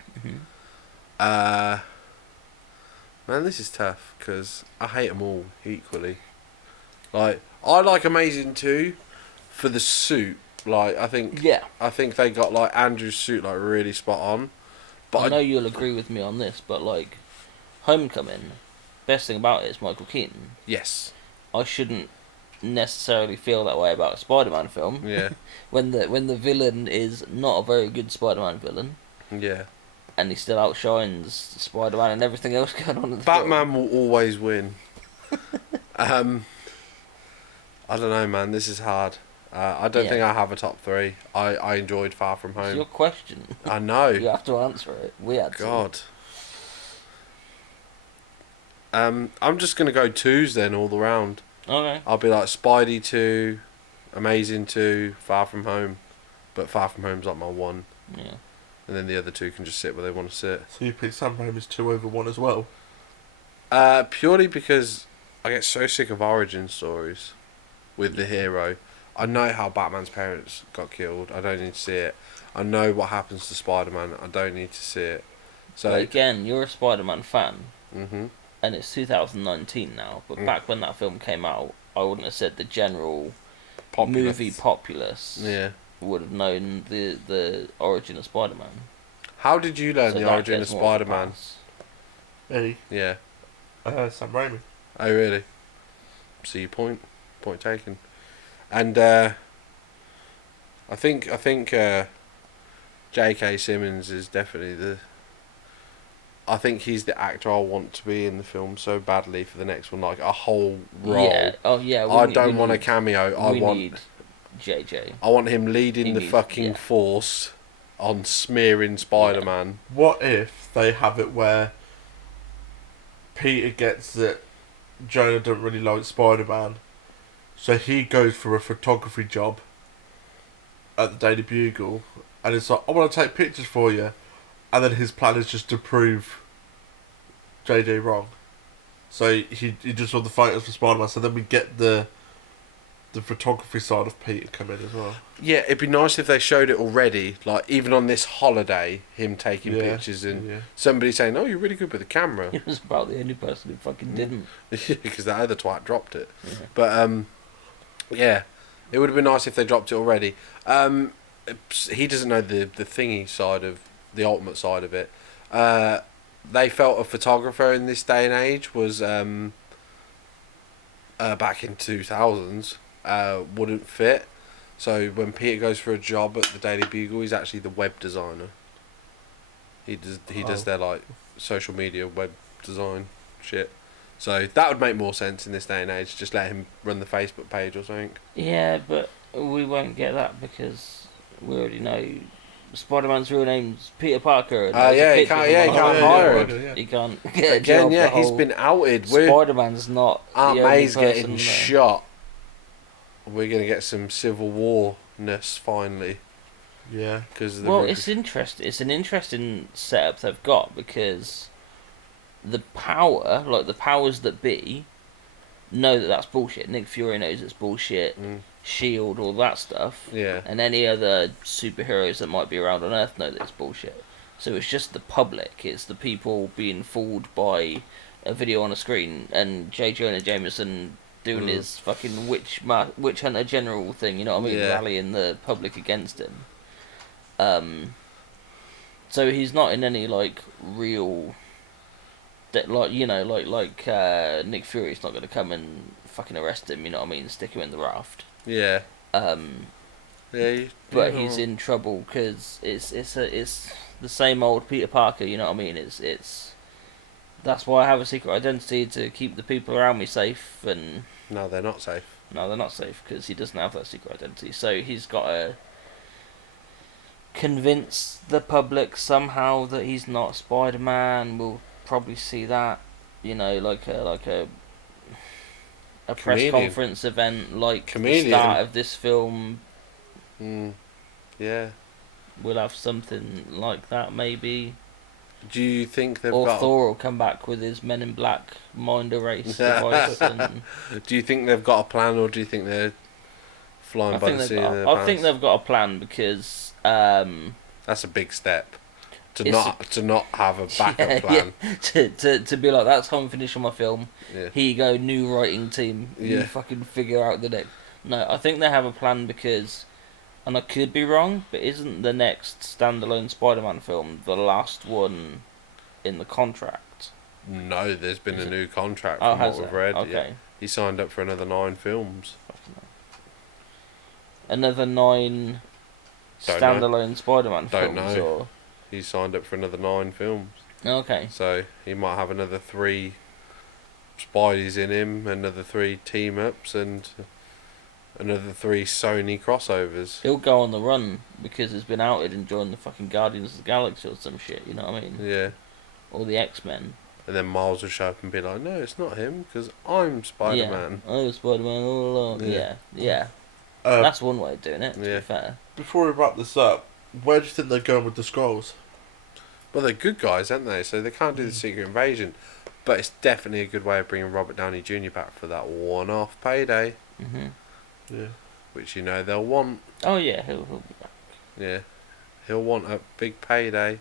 Mhm. Man, this is tough, because I hate them all equally. Like, I like Amazing 2 for the suit. Like, I think they got, like, Andrew's suit, like, really spot on. But I know you'll agree with me on this, but, like, Homecoming, best thing about it is Michael Keaton. Yes. I shouldn't necessarily feel that way about a Spider-Man film. Yeah. when the villain is not a very good Spider-Man villain, Yeah. and he still outshines Spider-Man and everything else going on in the Batman will always win. I don't know, man. This is hard. I don't think I have a top 3. I enjoyed Far From film. It's Home. your question. I know. You have to answer it. We had to. God. I'm just gonna go 2s then all the round. Okay. I'll be like Spidey 2, Amazing 2, Far From Home, but Far From Home's like my 1, Yeah. and then the other 2 can just sit where they want to sit. So you pick Sam Raimi's 2 over 1 as well? Purely because I get so sick of origin stories with the hero. I know how Batman's parents got killed. I don't need to see it. I know what happens to Spider-Man. I don't need to see it. So But again, you're a Spider-Man fan, hmm and it's 2019 now. But back when that film came out, I wouldn't have said the general movie populace Yeah. would have known the origin of Spider-Man. How did you learn So the that origin of gets more of a Spider-Man? pass. Eddie, Yeah. Sam Raimi. Oh really? See your point. Point taken. And I think J.K. Simmons is definitely the. I think he's the actor I want to be in the film so badly for the next one, like a whole role. Yeah. Oh yeah. I don't want a cameo. I want need JJ. I want him leading He the needs- fucking yeah. force on smearing Spider-Man. What if they have it where Peter gets that Jonah doesn't really like Spider-Man, so he goes for a photography job at the Daily Bugle, and it's like, I want to take pictures for you, and then his plan is just to prove JJ wrong. So he just saw the photos for Spider-Man, so then we get the photography side of Peter come in as well. Yeah, it'd be nice if they showed it already, like even on this holiday, him taking Yeah, pictures and yeah. somebody saying, "Oh, you're really good with the camera," He was about the only person who fucking didn't. because that other twat dropped it. Yeah. But yeah, it would have been nice if they dropped it already. He doesn't know the thingy side of the ultimate side of it. They felt a photographer in this day and age was back in 2000s wouldn't fit. So when Peter goes for a job at the Daily Bugle, he's actually the web designer. He does their like social media web design shit. So that would make more sense in this day and age. Just let him run the Facebook page or something. Yeah, but we won't get that because we already know Spider-Man's real name's Peter Parker. And there's a yeah, he picture can't- of yeah, him he on can't the hire road. him. He can't get a Again, job. yeah, The he's whole been outed. We're Spider-Man's not. Aunt the only May's getting person there. shot. We're gonna get some Civil War-ness finally Yeah. because of the Well, Ruby- it's interesting. It's an interesting setup they've got because the power, like the powers that be, know that that's bullshit. Nick Fury knows it's bullshit. Mm, Shield, all that stuff, yeah, and any other superheroes that might be around on Earth know that it's bullshit. So it's just the public. It's the people being fooled by a video on a screen, and J. Jonah Jameson doing his fucking witch hunter general thing. You know what I mean? Yeah. Rallying the public against him. So he's not in any like real. Like Nick Fury's not going to come and fucking arrest him. You know what I mean? Stick him in the raft. yeah, yeah. But yeah, he's in trouble because it's the same old Peter Parker. You know what I mean? It's that's why I have a secret identity to keep the people around me safe. And No, they're not safe. no, they're not safe because he doesn't have that secret identity. So he's got to convince the public somehow that he's not Spider-Man. We'll probably see that. You know, like a press Chameleon. conference event, like Chameleon. the start of this film. Mm, yeah. We'll have something like that, maybe. Do you think they've Or got? Thor will come back with his Men in Black mind erase device. And Do you think they've got a plan, or do you think they're flying I by think the they've seat of their got. I think pants? they've got a plan because. That's a big step. To It's not have a backup plan. to be like, that's how I'm finishing my film. Yeah. Here you go, new writing team. You Yeah. fucking figure out the next. No, I think they have a plan because, and I could be wrong, but isn't the next standalone Spider-Man film the last one in the contract? No, there's been Is a it? new contract Oh, from what has we've it? read. Okay. Yeah. He signed up for another 9 films. Another 9 Don't know. standalone Spider-Man Don't films, know. or He signed up for another 9 films. okay. So he might have another 3 Spideys in him, another 3 team ups, and another 3 Sony crossovers. He'll go on the run because he's been outed and joined the fucking Guardians of the Galaxy or some shit. You know what I mean? Yeah. Or the X-Men. And then Miles will show up and be like, "No, it's not him, because I'm Spider-Man." Yeah. Oh, Spider-Man all along. Yeah. Yeah. Uh, That's one way of doing it. To Yeah. be fair. Before we wrap this up, where do you think they're going with the Skrulls? Well, they're good guys, aren't they? So they can't do the Secret Invasion. But it's definitely a good way of bringing Robert Downey Jr. back for that one-off payday, Yeah. which you know they'll want. Oh yeah, he'll be back. Yeah. He'll want a big payday.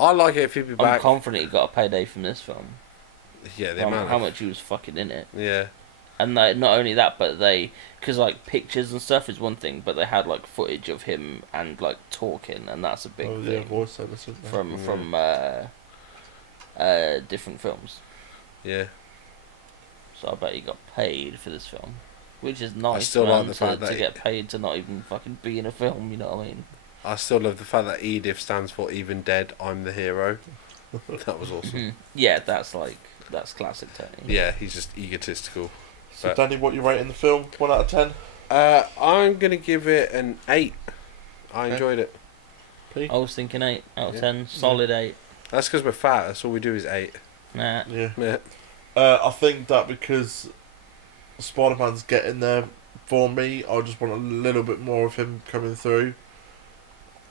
I like it if he'd be I'm back. confident he got a payday from this film. Yeah, the amount How of... much he was fucking in it. Yeah. And not only that, but because like pictures and stuff is one thing, but they had like footage of him and like talking, and that's a big Oh, thing yeah, voiceover, isn't there? from different films. Yeah. So I bet he got paid for this film, which is nice. still man, like the fact to that get paid to not even fucking be in a film. You know what I mean? I still love the fact that EDIF stands for Even Dead, I'm the Hero. That was awesome. Mhm. Yeah, that's classic Tony. Yeah, he's just egotistical. So, Danny, what you rating the film? 1 out of 10? I'm going to give it an 8. I Okay. enjoyed it. P? I was thinking 8 out of Yeah. 10, solid 8. That's because we're fat. That's all we do is 8. Nah. Yeah. Yeah. I think that because Spider-Man's getting there for me, I just want a little bit more of him coming through.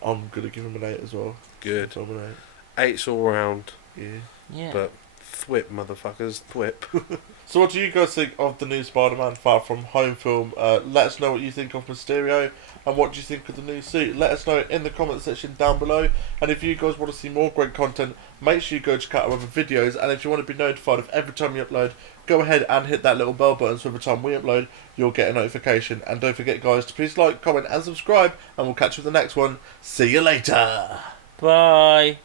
I'm going to give him an 8 as well. Good. So I'm an 8's all round. 8. Yeah. Yeah. But thwip, motherfuckers. Thwip. So what do you guys think of the new Spider-Man Far From Home film? Let us know what you think of Mysterio, and what do you think of the new suit. Let us know in the comment section down below, and if you guys want to see more great content, make sure you go check out our other videos, and if you want to be notified of every time we upload, go ahead and hit that little bell button so every time we upload, you'll get a notification. And don't forget guys to please like, comment and subscribe, and we'll catch you with the next one. See you later! Bye.